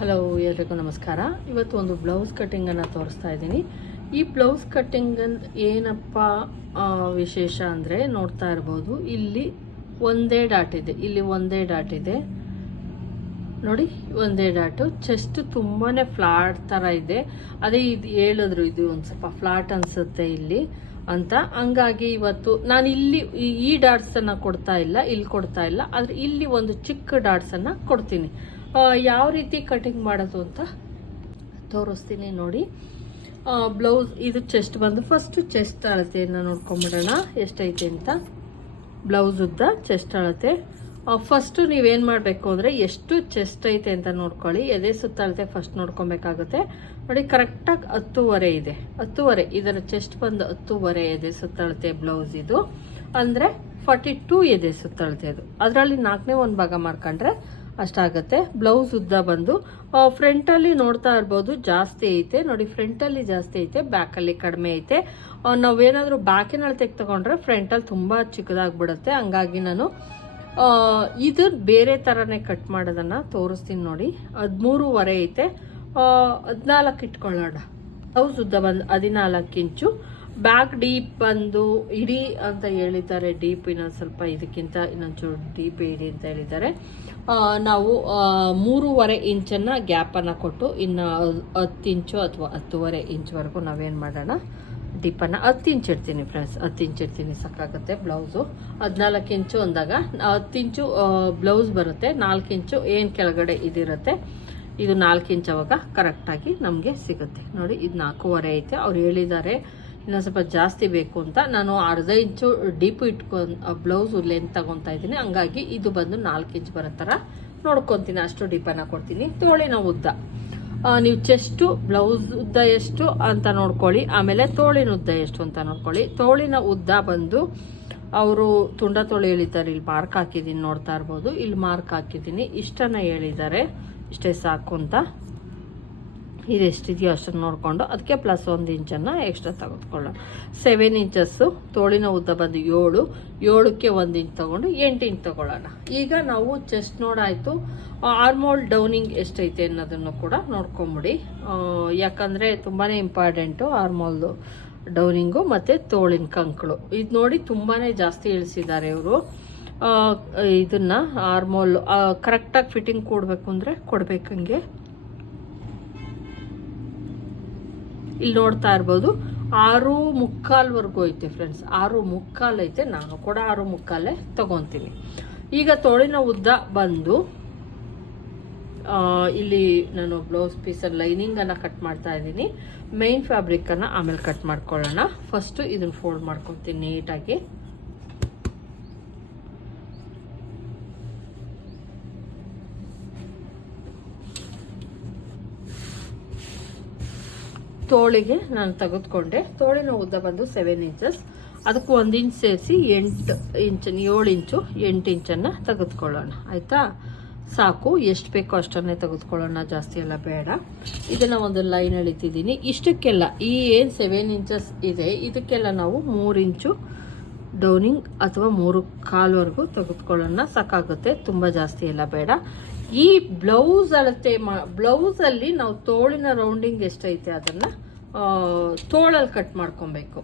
Hello ಎಲ್ರಿಗೂ ನಮಸ್ಕಾರ. ಇವತ್ತು ಒಂದು ಬ್ಲೌಸ್ ಕಟ್ಟಿಂಗನ್ನು ತೋರಿಸ್ತಾ ಇದ್ದೀನಿ. ಈ ಬ್ಲೌಸ್ ಕಟ್ಟಿಂಗ್ ಏನಪ್ಪ ವಿಶೇಷ ಅಂದರೆ ನೋಡ್ತಾ ಇರ್ಬೋದು. ಇಲ್ಲಿ ಒಂದೇ ಡಾಟ್ ಇದೆ. ಇಲ್ಲಿ ಒಂದೇ ಡಾಟ್ ಇದೆ. ನೋಡಿ, ಒಂದೇ ಡಾಟು ಚೆಸ್ಟ್ ತುಂಬಾ ಫ್ಲಾಟ್ ಥರ ಇದೆ. ಅದೇ ಇದು ಹೇಳಿದ್ರು, ಇದು ಒಂದು ಸ್ವಲ್ಪ ಫ್ಲಾಟ್ ಅನಿಸುತ್ತೆ ಇಲ್ಲಿ ಅಂತ. ಹಂಗಾಗಿ ಇವತ್ತು ನಾನು ಇಲ್ಲಿ ಈ- ಡಾಟ್ಸನ್ನು ಕೊಡ್ತಾ ಇಲ್ಲ, ಇಲ್ಲಿ ಕೊಡ್ತಾ ಇಲ್ಲ. ಆದರೆ ಇಲ್ಲಿ ಒಂದು ಚಿಕ್ಕ ಡಾಟ್ಸನ್ನು ಕೊಡ್ತೀನಿ. ಯಾವ ರೀತಿ ಕಟಿಂಗ್ ಮಾಡೋದು ಅಂತ ತೋರಿಸ್ತೀನಿ ನೋಡಿ. ಬ್ಲೌಸ್ ಇದು ಚೆಸ್ಟ್ ಬಂದು ಫಸ್ಟು ಚೆಸ್ಟ್ ಅಳತೆಯನ್ನು ನೋಡ್ಕೊಂಬಿಡೋಣ. ಎಷ್ಟೈತೆ ಅಂತ? ಬ್ಲೌಸ್ ಉದ್ದ ಚೆಸ್ಟ್ ಅಳತೆ ಫಸ್ಟು ನೀವೇನು ಮಾಡಬೇಕು ಅಂದರೆ ಎಷ್ಟು ಚೆಸ್ಟ್ ಐತೆ ಅಂತ ನೋಡ್ಕೊಳ್ಳಿ. ಎದೆ ಸುತ್ತ ಅಳತೆ ಫಸ್ಟ್ ನೋಡ್ಕೊಬೇಕಾಗುತ್ತೆ. ನೋಡಿ ಕರೆಕ್ಟಾಗಿ ಹತ್ತೂವರೆ ಇದೆ. ಹತ್ತೂವರೆ, ಇದರ ಚೆಸ್ಟ್ ಬಂದು ಹತ್ತುವರೆ ಎದೆ ಸುತ್ತಳತೆ ಬ್ಲೌಸ್ ಇದು. ಅಂದರೆ ಫಾರ್ಟಿ ಟೂ ಎದೆ ಸುತ್ತಳತೆ ಅದು. ಅದರಲ್ಲಿ ನಾಲ್ಕನೇ ಒಂದು ಭಾಗ ಮಾಡ್ಕೊಂಡ್ರೆ ಅಷ್ಟಾಗುತ್ತೆ. ಬ್ಲೌಸ್ ಉದ್ದ ಬಂದು ಫ್ರಂಟಲ್ಲಿ ನೋಡ್ತಾ ಇರ್ಬೋದು ಜಾಸ್ತಿ ಐತೆ. ನೋಡಿ, ಫ್ರಂಟಲ್ಲಿ ಜಾಸ್ತಿ ಐತೆ, ಬ್ಯಾಕಲ್ಲಿ ಕಡಿಮೆ ಐತೆ. ನಾವೇನಾದರೂ ಬ್ಯಾಕಿನ ಅಳತೆಗೆ ತಗೊಂಡ್ರೆ ಫ್ರಂಟಲ್ಲಿ ತುಂಬ ಚಿಕ್ಕದಾಗ್ಬಿಡುತ್ತೆ. ಹಂಗಾಗಿ ನಾನು ಇದು ಬೇರೆ ಥರನೇ ಕಟ್ ಮಾಡೋದನ್ನು ತೋರಿಸ್ತೀನಿ ನೋಡಿ. ಹದಿಮೂರುವರೆ ಐತೆ. ಹದಿನಾಲ್ಕು ಇಟ್ಕೊಳ್ಳೋಣ. ಬ್ಲೌಸ್ ಉದ್ದ ಬಂದು ಹದಿನಾಲ್ಕು ಇಂಚು. ಬ್ಯಾಕ್ ಡೀಪ್ ಬಂದು ಇಡಿ ಅಂತ ಹೇಳಿದ್ದಾರೆ ಡೀಪ್ ಇನ್ನೊಂದು ಸ್ವಲ್ಪ ಇದಕ್ಕಿಂತ ಇನ್ನೊಂಚೂರು ಡೀಪ್ ಇಡಿ ಅಂತ ಹೇಳಿದ್ದಾರೆ. ನಾವು ಮೂರುವರೆ ಇಂಚನ್ನು ಗ್ಯಾಪನ್ನು ಕೊಟ್ಟು ಇನ್ನು ಹತ್ತು ಇಂಚು ಅಥವಾ ಹತ್ತುವರೆ ಇಂಚ್ವರೆಗೂ ನಾವೇನು ಮಾಡೋಣ? ಡೀಪನ್ನು ಹತ್ತು ಇಂಚ್ ಇಡ್ತೀನಿ ಫ್ರೆಂಡ್ಸ್ ಹತ್ತು ಇಂಚ್ ಇಡ್ತೀನಿ, ಸಾಕಾಗುತ್ತೆ ಬ್ಲೌಸು ಹದಿನಾಲ್ಕು ಇಂಚು ಅಂದಾಗ ಹತ್ತು ಇಂಚು ಬ್ಲೌಸ್ ಬರುತ್ತೆ, ನಾಲ್ಕು ಇಂಚು ಏನು ಕೆಳಗಡೆ ಇದಿರುತ್ತೆ, ಇದು ನಾಲ್ಕು ಇಂಚ್ ಅವಾಗ ಕರೆಕ್ಟಾಗಿ ನಮಗೆ ಸಿಗುತ್ತೆ. ನೋಡಿ, ಇದು ನಾಲ್ಕೂವರೆ ಐತೆ. ಅವ್ರು ಹೇಳಿದ್ದಾರೆ ಇನ್ನೊಂದು ಸ್ವಲ್ಪ ಜಾಸ್ತಿ ಬೇಕು ಅಂತ ನಾನು ಅರ್ಧ ಇಂಚು ಡೀಪು ಇಟ್ಕೊಂಡು ಬ್ಲೌಸ್ ಲೆಂತ್ ತಗೊತಾ ಇದ್ದೀನಿ. ಹಂಗಾಗಿ ಇದು ಬಂದು ನಾಲ್ಕು ಇಂಚ್ ಬರೋ ಥರ ನೋಡ್ಕೊತೀನಿ. ಅಷ್ಟು ಡೀಪನ್ನು ಕೊಡ್ತೀನಿ. ತೋಳಿನ ಉದ್ದ. ನೀವು ಚೆಸ್ಟು ಬ್ಲೌಸ್ ಉದ್ದ ಎಷ್ಟು ಅಂತ ನೋಡ್ಕೊಳ್ಳಿ. ಆಮೇಲೆ ತೋಳಿನ ಉದ್ದ ಎಷ್ಟು ಅಂತ ನೋಡ್ಕೊಳ್ಳಿ. ತೋಳಿನ ಉದ್ದ ಬಂದು ಅವರು ತುಂಡ ತೋಳಿ ಹೇಳಿದ್ದಾರೆ ಇಲ್ಲಿ ಮಾರ್ಕ್ ಹಾಕಿದ್ದೀನಿ, ನೋಡ್ತಾ ಇರ್ಬೋದು. ಇಲ್ಲಿ ಮಾರ್ಕ್ ಹಾಕಿದ್ದೀನಿ. ಇಷ್ಟನ್ನ ಹೇಳಿದ್ದಾರೆ. ಇಷ್ಟೇ ಸಾಕು ಅಂತ. ಇದು ಎಷ್ಟಿದೆಯೋ ಅಷ್ಟನ್ನು ನೋಡಿಕೊಂಡು ಅದಕ್ಕೆ ಪ್ಲಸ್ ಒಂದು ಇಂಚನ್ನು ಎಕ್ಸ್ಟ್ರಾ ತೆಗೆದುಕೊಳ್ಳೋಣ. ಸೆವೆನ್ ಇಂಚಸ್ಸು ತೋಳಿನ ಉದ್ದ ಬಂದು ಏಳು, ಏಳಕ್ಕೆ ಒಂದು ಇಂಚ್ ತೊಗೊಂಡು ಎಂಟು ಇಂಚ್ ತೊಗೊಳ್ಳೋಣ. ಈಗ ನಾವು ಚೆಸ್ಟ್ ನೋಡಾಯಿತು ಆರ್ಮೋಲ್ ಡೌನಿಂಗ್ ಎಷ್ಟೈತೆ ಅನ್ನೋದನ್ನು ಕೂಡ ನೋಡ್ಕೊಂಬಿಡಿ. ಯಾಕಂದರೆ ತುಂಬಾ ಇಂಪಾರ್ಟೆಂಟು ಆರ್ಮೋಲ್ದು ಡೌನಿಂಗು ಮತ್ತು ತೋಳಿನ ಕಂಕಳು. ಇದು ನೋಡಿ ತುಂಬಾ ಜಾಸ್ತಿ ಇಳಿಸಿದ್ದಾರೆ ಇವರು. ಇದನ್ನು ಆರ್ಮೋಲ್ ಕರೆಕ್ಟಾಗಿ ಫಿಟ್ಟಿಂಗ್ ಕೊಡಬೇಕು ಅಂದರೆ ಕೊಡ್ಬೇಕಂಗೆ. ಇಲ್ಲಿ ನೋಡ್ತಾ ಇರ್ಬೋದು. ಆರು ಮುಕ್ಕಾಲ್ವರೆಗೂ ಐತೆ ಫ್ರೆಂಡ್ಸ್ ಆರು ಮುಕ್ಕಾಲ್ ಐತೆ. ನಾನು ಕೂಡ ಆರು ಮುಕ್ಕಾಲೇ ತಗೊತೀನಿ. ಈಗ ತೋಳಿನ ಉದ್ದ ಬಂದು ಇಲ್ಲಿ ನಾನು ಬ್ಲೌಸ್ ಪೀಸಲ್ಲಿ ಲೈನಿಂಗನ್ನು ಕಟ್ ಮಾಡ್ತಾ ಇದ್ದೀನಿ. ಮೈನ್ ಫ್ಯಾಬ್ರಿಕ್ಕನ್ನು ಆಮೇಲೆ ಕಟ್ ಮಾಡ್ಕೊಳ್ಳೋಣ. ಫಸ್ಟು ಇದನ್ನು ಫೋಲ್ಡ್ ಮಾಡ್ಕೊತೀನಿ ನೀಟಾಗಿ. ತೋಳಿಗೆ ನಾನು ತೆಗೆದುಕೊಂಡೆ. ತೋಳಿನ ಉದ್ದ ಬಂದು ಸೆವೆನ್ ಇಂಚಸ್ ಅದಕ್ಕೆ ಒಂದು ಇಂಚ್ ಸೇರಿಸಿ ಎಂಟು ಇಂಚನ್ ಏಳು ಇಂಚು ಎಂಟು ಇಂಚನ್ನು ತೆಗೆದುಕೊಳ್ಳೋಣ. ಆಯಿತಾ? ಸಾಕು. ಎಷ್ಟು ಬೇಕೋ ಅಷ್ಟನ್ನೇ ತೆಗೆದುಕೊಳ್ಳೋಣ. ಜಾಸ್ತಿ ಎಲ್ಲ ಬೇಡ. ಇದನ್ನು ಒಂದು ಲೈನ್ ಎಳಿತಿದ್ದೀನಿ ಇಷ್ಟಕ್ಕೆಲ್ಲ ಈ ಏನು ಸೆವೆನ್ ಇಂಚಸ್ ಇದೆ, ಇದಕ್ಕೆಲ್ಲ ನಾವು ಮೂರು ಇಂಚು ಡೌನಿಂಗ್ ಅಥವಾ ಮೂರು ಕಾಲ್ವರೆಗೂ ತೆಗೆದುಕೊಳ್ಳೋಣ. ಸಾಕಾಗುತ್ತೆ. ತುಂಬ ಜಾಸ್ತಿ ಎಲ್ಲ ಬೇಡ. ಈ ಬ್ಲೌಸ್ ಅಳತೆ ಬ್ಲೌಸಲ್ಲಿ ನಾವು ತೋಳಿನ ರೌಂಡಿಂಗ್ ಎಷ್ಟೈತೆ ಅದನ್ನು ತೋಳಲ್ಲಿ ಕಟ್ ಮಾಡ್ಕೊಬೇಕು.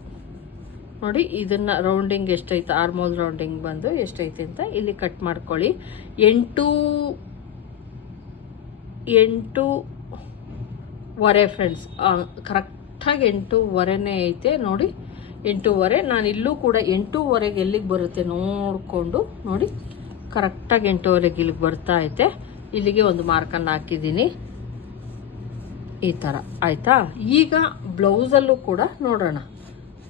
ನೋಡಿ, ಇದನ್ನ ರೌಂಡಿಂಗ್ ಎಷ್ಟೈತೆ ಆರ್ಮೋಲ್ ರೌಂಡಿಂಗ್ ಬಂದು ಎಷ್ಟೈತೆ ಅಂತ ಇಲ್ಲಿ ಕಟ್ ಮಾಡ್ಕೊಳ್ಳಿ. ಎಂಟು ಎಂಟೂವರೆ ಫ್ರೆಂಡ್ಸ್ ಕರೆಕ್ಟಾಗಿ ಎಂಟೂವರೆನೇ ಐತೆ, ನೋಡಿ. ಎಂಟೂವರೆ, ನಾನು ಇಲ್ಲೂ ಕೂಡ ಎಂಟೂವರೆಗೆ ಎಲ್ಲಿಗೆ ಬರುತ್ತೆ ನೋಡಿಕೊಂಡು, ನೋಡಿ. ಕರೆಕ್ಟಾಗಿ ಎಂಟೂವರೆಗೆ ಇಲ್ಲಿಗೆ ಬರ್ತಾ ಐತೆ. ಇಲ್ಲಿಗೆ ಒಂದು ಮಾರ್ಕನ್ನು ಹಾಕಿದ್ದೀನಿ. ಈ ಥರ, ಆಯಿತಾ? ಈಗ ಬ್ಲೌಸಲ್ಲೂ ಕೂಡ ನೋಡೋಣ.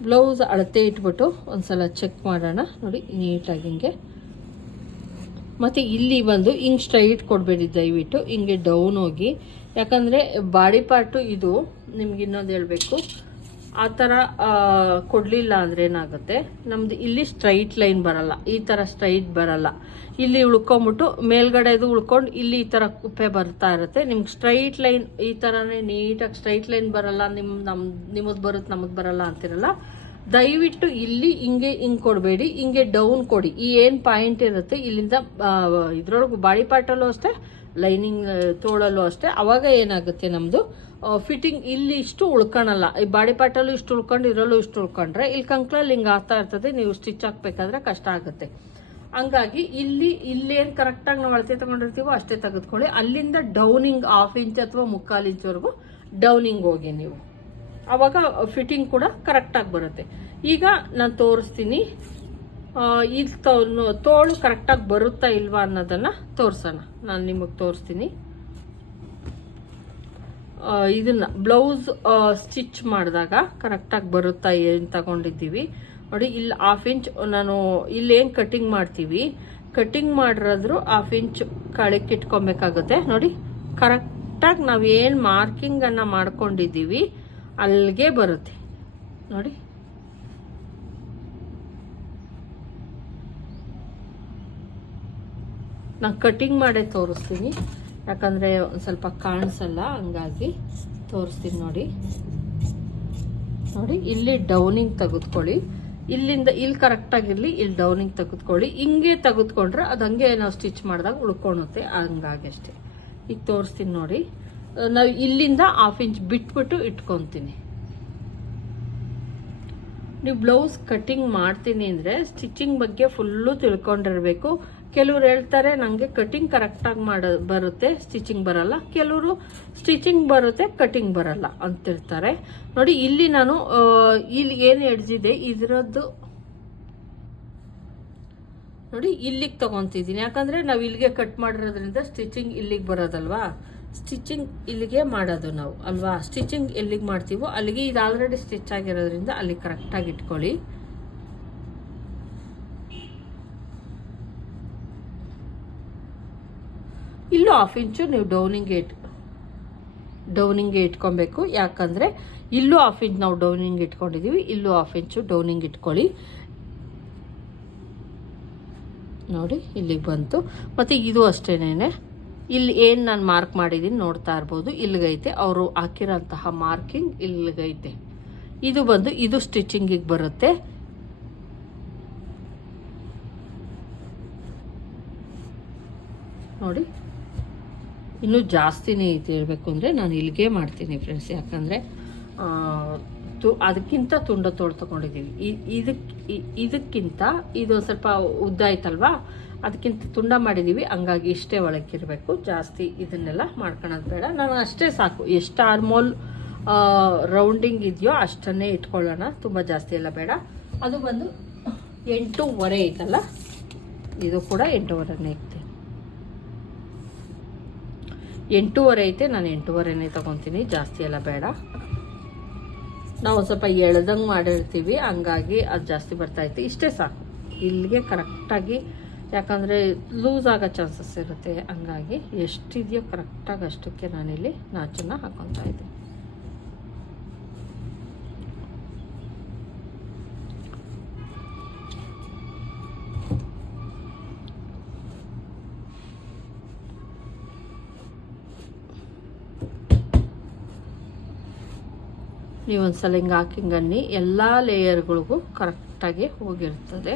ಬ್ಲೌಸ್ ಅಳತೆ ಇಟ್ಬಿಟ್ಟು ಒಂದ್ಸಲ ಚೆಕ್ ಮಾಡೋಣ. ನೋಡಿ, ನೀಟಾಗಿ ಹಿಂಗೆ. ಮತ್ತು ಇಲ್ಲಿ ಬಂದು ಹಿಂಗೆ ಸ್ಟ್ರೈಟ್ ಕೊಡಬೇಡಿ ದಯವಿಟ್ಟು. ಹಿಂಗೆ ಡೌನ್ ಹೋಗಿ. ಯಾಕಂದರೆ ಬಾಡಿ ಪಾರ್ಟು ಇದು. ನಿಮ್ಗೆ ಇನ್ನೊಂದು ಹೇಳಬೇಕು. ಆ ಥರ ಕೊಡಲಿಲ್ಲ ಅಂದ್ರೆ ಏನಾಗುತ್ತೆ? ನಮ್ದು ಇಲ್ಲಿ ಸ್ಟ್ರೈಟ್ ಲೈನ್ ಬರಲ್ಲ. ಈ ಥರ ಸ್ಟ್ರೈಟ್ ಬರಲ್ಲ. ಇಲ್ಲಿ ಉಳ್ಕೊಂಬಿಟ್ಟು ಮೇಲ್ಗಡೆದು ಉಳ್ಕೊಂಡು ಇಲ್ಲಿ ಈ ಥರ ಕುಪ್ಪೆ ಬರ್ತಾ ಇರುತ್ತೆ. ನಿಮ್ಗೆ ಸ್ಟ್ರೈಟ್ ಲೈನ್ ಈ ಥರನೇ ನೀಟಾಗಿ ಸ್ಟ್ರೈಟ್ ಲೈನ್ ಬರಲ್ಲ ನಿಮ್ಮ ನಮ್ಮ ನಿಮ್ಮದು ಬರುತ್ತೆ ನಮಗೆ ಬರಲ್ಲ ಅಂತಿರಲ್ಲ? ದಯವಿಟ್ಟು ಇಲ್ಲಿ ಹಿಂಗೆ ಹಿಂಗೆ ಕೊಡಬೇಡಿ, ಹಿಂಗೆ ಡೌನ್ ಕೊಡಿ. ಈ ಏನು ಪಾಯಿಂಟ್ ಇರುತ್ತೆ, ಇಲ್ಲಿಂದ ಇದ್ರೊಳಗೆ ಬಾಡಿ ಪಾರ್ಟಲ್ಲೂ ಅಷ್ಟೇ ಲೈನಿಂಗ್ ತೋಳಲ್ಲೂ ಅಷ್ಟೇ. ಅವಾಗ ಏನಾಗುತ್ತೆ ನಮ್ಮದು ಫಿಟ್ಟಿಂಗ್ ಇಲ್ಲಿ ಇಷ್ಟು ಉಳ್ಕೊಳಲ್ಲ ಈ ಬಾಡಿ ಪಾರ್ಟಲ್ಲೂ ಇಷ್ಟು ಉಳ್ಕೊಂಡು ಇರಲ್ಲೂ ಇಷ್ಟು ಉಳ್ಕೊಂಡ್ರೆ ಇಲ್ಲಿ ಕಂಕ್ಳಲ್ಲಿ ಹಿಂಗೆ ಆಗ್ತಾ ಇರ್ತದೆ, ನೀವು ಸ್ಟಿಚ್ ಹಾಕ್ಬೇಕಾದ್ರೆ ಕಷ್ಟ ಆಗುತ್ತೆ. ಹಂಗಾಗಿ ಇಲ್ಲಿ, ಇಲ್ಲೇನು ಕರೆಕ್ಟಾಗಿ ನಾವು ಅಳತೆ ತಗೊಂಡಿರ್ತೀವೋ ಅಷ್ಟೇ ತೆಗೆದುಕೊಳ್ಳಿ. ಅಲ್ಲಿಂದ ಡೌನಿಂಗ್ ಹಾಫ್ ಇಂಚ್ ಅಥವಾ ಮುಕ್ಕಾಲು ಇಂಚ್ವರೆಗೂ ಡೌನಿಂಗ್ ಹೋಗಿ ನೀವು. ಆವಾಗ ಫಿಟ್ಟಿಂಗ್ ಕೂಡ ಕರೆಕ್ಟಾಗಿ ಬರುತ್ತೆ. ಈಗ ನಾನು ತೋರಿಸ್ತೀನಿ. ಇದು ತೋಳು ಕರೆಕ್ಟಾಗಿ ಬರುತ್ತಾ ಇಲ್ವಾ ಅನ್ನೋದನ್ನು ತೋರಿಸೋಣ. ನಾನು ನಿಮಗೆ ತೋರಿಸ್ತೀನಿ. ಇದನ್ನ ಬ್ಲೌಸ್ ಸ್ಟಿಚ್ ಮಾಡಿದಾಗ ಕರೆಕ್ಟಾಗಿ ಬರುತ್ತಾ ಏನು ತಗೊಂಡಿದ್ದೀವಿ. ನೋಡಿ ಇಲ್ಲಿ ಹಾಫ್ ಇಂಚ್ ನಾನು ಇಲ್ಲಿ ಏನು ಕಟಿಂಗ್ ಮಾಡ್ತೀವಿ? ಕಟಿಂಗ್ ಮಾಡಿರೋದ್ರು ಹಾಫ್ ಇಂಚ್ ಕಳಕ್ಕೆ ಇಟ್ಕೊಬೇಕಾಗುತ್ತೆ. ನೋಡಿ ಕರೆಕ್ಟಾಗಿ ನಾವು ಏನು ಮಾರ್ಕಿಂಗನ್ನು ಮಾಡ್ಕೊಂಡಿದ್ದೀವಿ ಅಲ್ಲಿಗೆ ಬರುತ್ತೆ. ನೋಡಿ. ನಾನು ಕಟಿಂಗ್ ಮಾಡೇ ತೋರಿಸ್ತೀನಿ. ಯಾಕಂದರೆ ಒಂದು ಸ್ವಲ್ಪ ಕಾಣಿಸಲ್ಲ, ಹಂಗಾಗಿ ತೋರಿಸ್ತೀನಿ ನೋಡಿ. ನೋಡಿ, ಇಲ್ಲಿ ಡೌನಿಂಗ್ ತೆಗೆದುಕೊಳ್ಳಿ. ಇಲ್ಲಿಂದ ಇಲ್ಲಿ ಕರೆಕ್ಟಾಗಿರಲಿ ಇಲ್ಲಿ ಡೌನಿಂಗ್ ತೆಗೆದುಕೊಳ್ಳಿ. ಹಿಂಗೆ ತೆಗೆದುಕೊಂಡ್ರೆ ಅದು ಹಂಗೆ ನಾವು ಸ್ಟಿಚ್ ಮಾಡಿದಾಗ ಉಳ್ಕೊಳುತ್ತೆ ಹಂಗಾಗಿ ಅಷ್ಟೇ. ಈಗ ತೋರಿಸ್ತೀನಿ ನೋಡಿ. ನಾವು ಇಲ್ಲಿಂದ ಹಾಫ್ ಇಂಚ್ ಬಿಟ್ಬಿಟ್ಟು ಇಟ್ಕೊತೀನಿ. ನೀವು ಬ್ಲೌಸ್ ಕಟ್ಟಿಂಗ್ ಮಾಡ್ತೀನಿ ಅಂದರೆ ಸ್ಟಿಚಿಂಗ್ ಬಗ್ಗೆ ಫುಲ್ಲು ತಿಳ್ಕೊಂಡಿರ್ಬೇಕು. ಕೆಲವ್ರು ಹೇಳ್ತಾರೆ ನನಗೆ ಕಟಿಂಗ್ ಕರೆಕ್ಟಾಗಿ ಮಾಡ, ಬರುತ್ತೆ ಸ್ಟಿಚಿಂಗ್ ಬರಲ್ಲ. ಕೆಲವರು ಸ್ಟಿಚಿಂಗ್ ಬರುತ್ತೆ ಕಟಿಂಗ್ ಬರಲ್ಲ ಅಂತಿರ್ತಾರೆ. ನೋಡಿ, ಇಲ್ಲಿ ನಾನು ಇಲ್ಲಿ ಏನು ಎಡ್ಜಿದೆ ಇದರದ್ದು ನೋಡಿ, ಇಲ್ಲಿಗೆ ತಗೊಂತಿದ್ದೀನಿ. ಯಾಕಂದ್ರೆ ನಾವು ಇಲ್ಲಿಗೆ ಕಟ್ ಮಾಡಿರೋದ್ರಿಂದ ಸ್ಟಿಚಿಂಗ್ ಇಲ್ಲಿಗೆ ಬರೋದಲ್ವಾ? ಸ್ಟಿಚಿಂಗ್ ಇಲ್ಲಿಗೆ ಮಾಡೋದು ನಾವು, ಅಲ್ವಾ? ಸ್ಟಿಚಿಂಗ್ ಎಲ್ಲಿಗೆ ಮಾಡ್ತೀವೋ, ಅಲ್ಲಿಗೆ ಇದು ಆಲ್ರೆಡಿ ಸ್ಟಿಚ್ ಆಗಿರೋದ್ರಿಂದ ಅಲ್ಲಿ ಕರೆಕ್ಟಾಗಿ ಇಟ್ಕೊಳ್ಳಿ. ಇಲ್ಲೂ ಹಾಫ್ ಇಂಚು ನೀವು ಡೌನಿಂಗ್ ಇಟ್ ಡೌನಿಂಗ್ಗೆ ಇಟ್ಕೊಬೇಕು. ಯಾಕಂದರೆ ಇಲ್ಲೂ ಹಾಫ್ ಇಂಚ್ ನಾವು ಡೌನಿಂಗ್ ಇಟ್ಕೊಂಡಿದ್ದೀವಿ ಇಲ್ಲೂ ಹಾಫ್ ಇಂಚು ಡೌನಿಂಗ್ ಇಟ್ಕೊಳ್ಳಿ. ನೋಡಿ, ಇಲ್ಲಿಗೆ ಬಂತು. ಮತ್ತು ಇದು ಅಷ್ಟೇನೆ ಇಲ್ಲಿ ಏನು ನಾನು ಮಾರ್ಕ್ ಮಾಡಿದ್ದೀನಿ ನೋಡ್ತಾ ಇರ್ಬೋದು. ಇಲ್ಲಿಗೈತೆ. ಅವರು ಹಾಕಿರೋಂತಹ ಮಾರ್ಕಿಂಗ್ ಇಲ್ಲಿಗೈತೆ. ಇದು ಬಂದು, ಇದು ಸ್ಟಿಚಿಂಗಿಗೆ ಬರುತ್ತೆ. ನೋಡಿ. ಇನ್ನೂ ಜಾಸ್ತಿನೇ ಹೇಳಬೇಕು ಅಂದರೆ ನಾನು ಇಲ್ಲಿಗೆ ಮಾಡ್ತೀನಿ ಫ್ರೆಂಡ್ಸ್ ಯಾಕಂದರೆ ತು, ಅದಕ್ಕಿಂತ ತುಂಡ ತೋಳು ತೊಗೊಂಡಿದ್ದೀವಿ ಇದಕ್ಕೆ ಇದಕ್ಕಿಂತ ಇದು ಸ್ವಲ್ಪ ಉದ್ದ ಆಯ್ತಲ್ವಾ? ಅದಕ್ಕಿಂತ ತುಂಡ ಮಾಡಿದ್ದೀವಿ ಹಂಗಾಗಿ ಇಷ್ಟೇ ಒಳಕ್ಕಿರಬೇಕು ಜಾಸ್ತಿ ಇದನ್ನೆಲ್ಲ ಮಾಡ್ಕೊಳೋದು ಬೇಡ. ನಾನು ಅಷ್ಟೇ ಸಾಕು. ಎಷ್ಟು ಆರ್ಮೋಲ್ ರೌಂಡಿಂಗ್ ಇದೆಯೋ ಅಷ್ಟನ್ನೇ ಇಟ್ಕೊಳ್ಳೋಣ. ತುಂಬ ಜಾಸ್ತಿ ಎಲ್ಲ ಬೇಡ. ಅದು ಬಂದು ಎಂಟೂವರೆ ಐತಲ್ಲ? ಇದು ಕೂಡ ಎಂಟೂವರೆನೇ ಐತೆ. ಎಂಟೂವರೆ ಐತೆ, ನಾನು ಎಂಟೂವರೆನೇ ತಗೊತೀನಿ, ಜಾಸ್ತಿ ಎಲ್ಲ ಬೇಡ. ನಾವು ಸ್ವಲ್ಪ ಎಳ್ದಂಗೆ ಮಾಡಿರ್ತೀವಿ, ಹಂಗಾಗಿ ಅದು ಜಾಸ್ತಿ ಬರ್ತಾ ಐತೆ ಇಷ್ಟೇ ಸಾಕು. ಇಲ್ಲಿಗೆ ಕರೆಕ್ಟಾಗಿ ಯಾಕಂದರೆ ಲೂಸ್ ಆಗೋ ಚಾನ್ಸಸ್ ಇರುತ್ತೆ. ಹಂಗಾಗಿ ಎಷ್ಟಿದೆಯೋ ಕರೆಕ್ಟಾಗಿ ಅಷ್ಟಕ್ಕೆ ನಾನಿಲ್ಲಿ ನಾಚನ್ನು ಹಾಕೊತಾ ಇದ್ದೀನಿ. ನೀವು ಒಂದ್ಸಲ ಹಿಂಗೆ ಹಾಕಿ ಹಿಂಗನ್ನಿ ಎಲ್ಲ ಲೇಯರ್ಗಳಿಗೂ ಕರೆಕ್ಟಾಗಿ ಹೋಗಿರ್ತದೆ.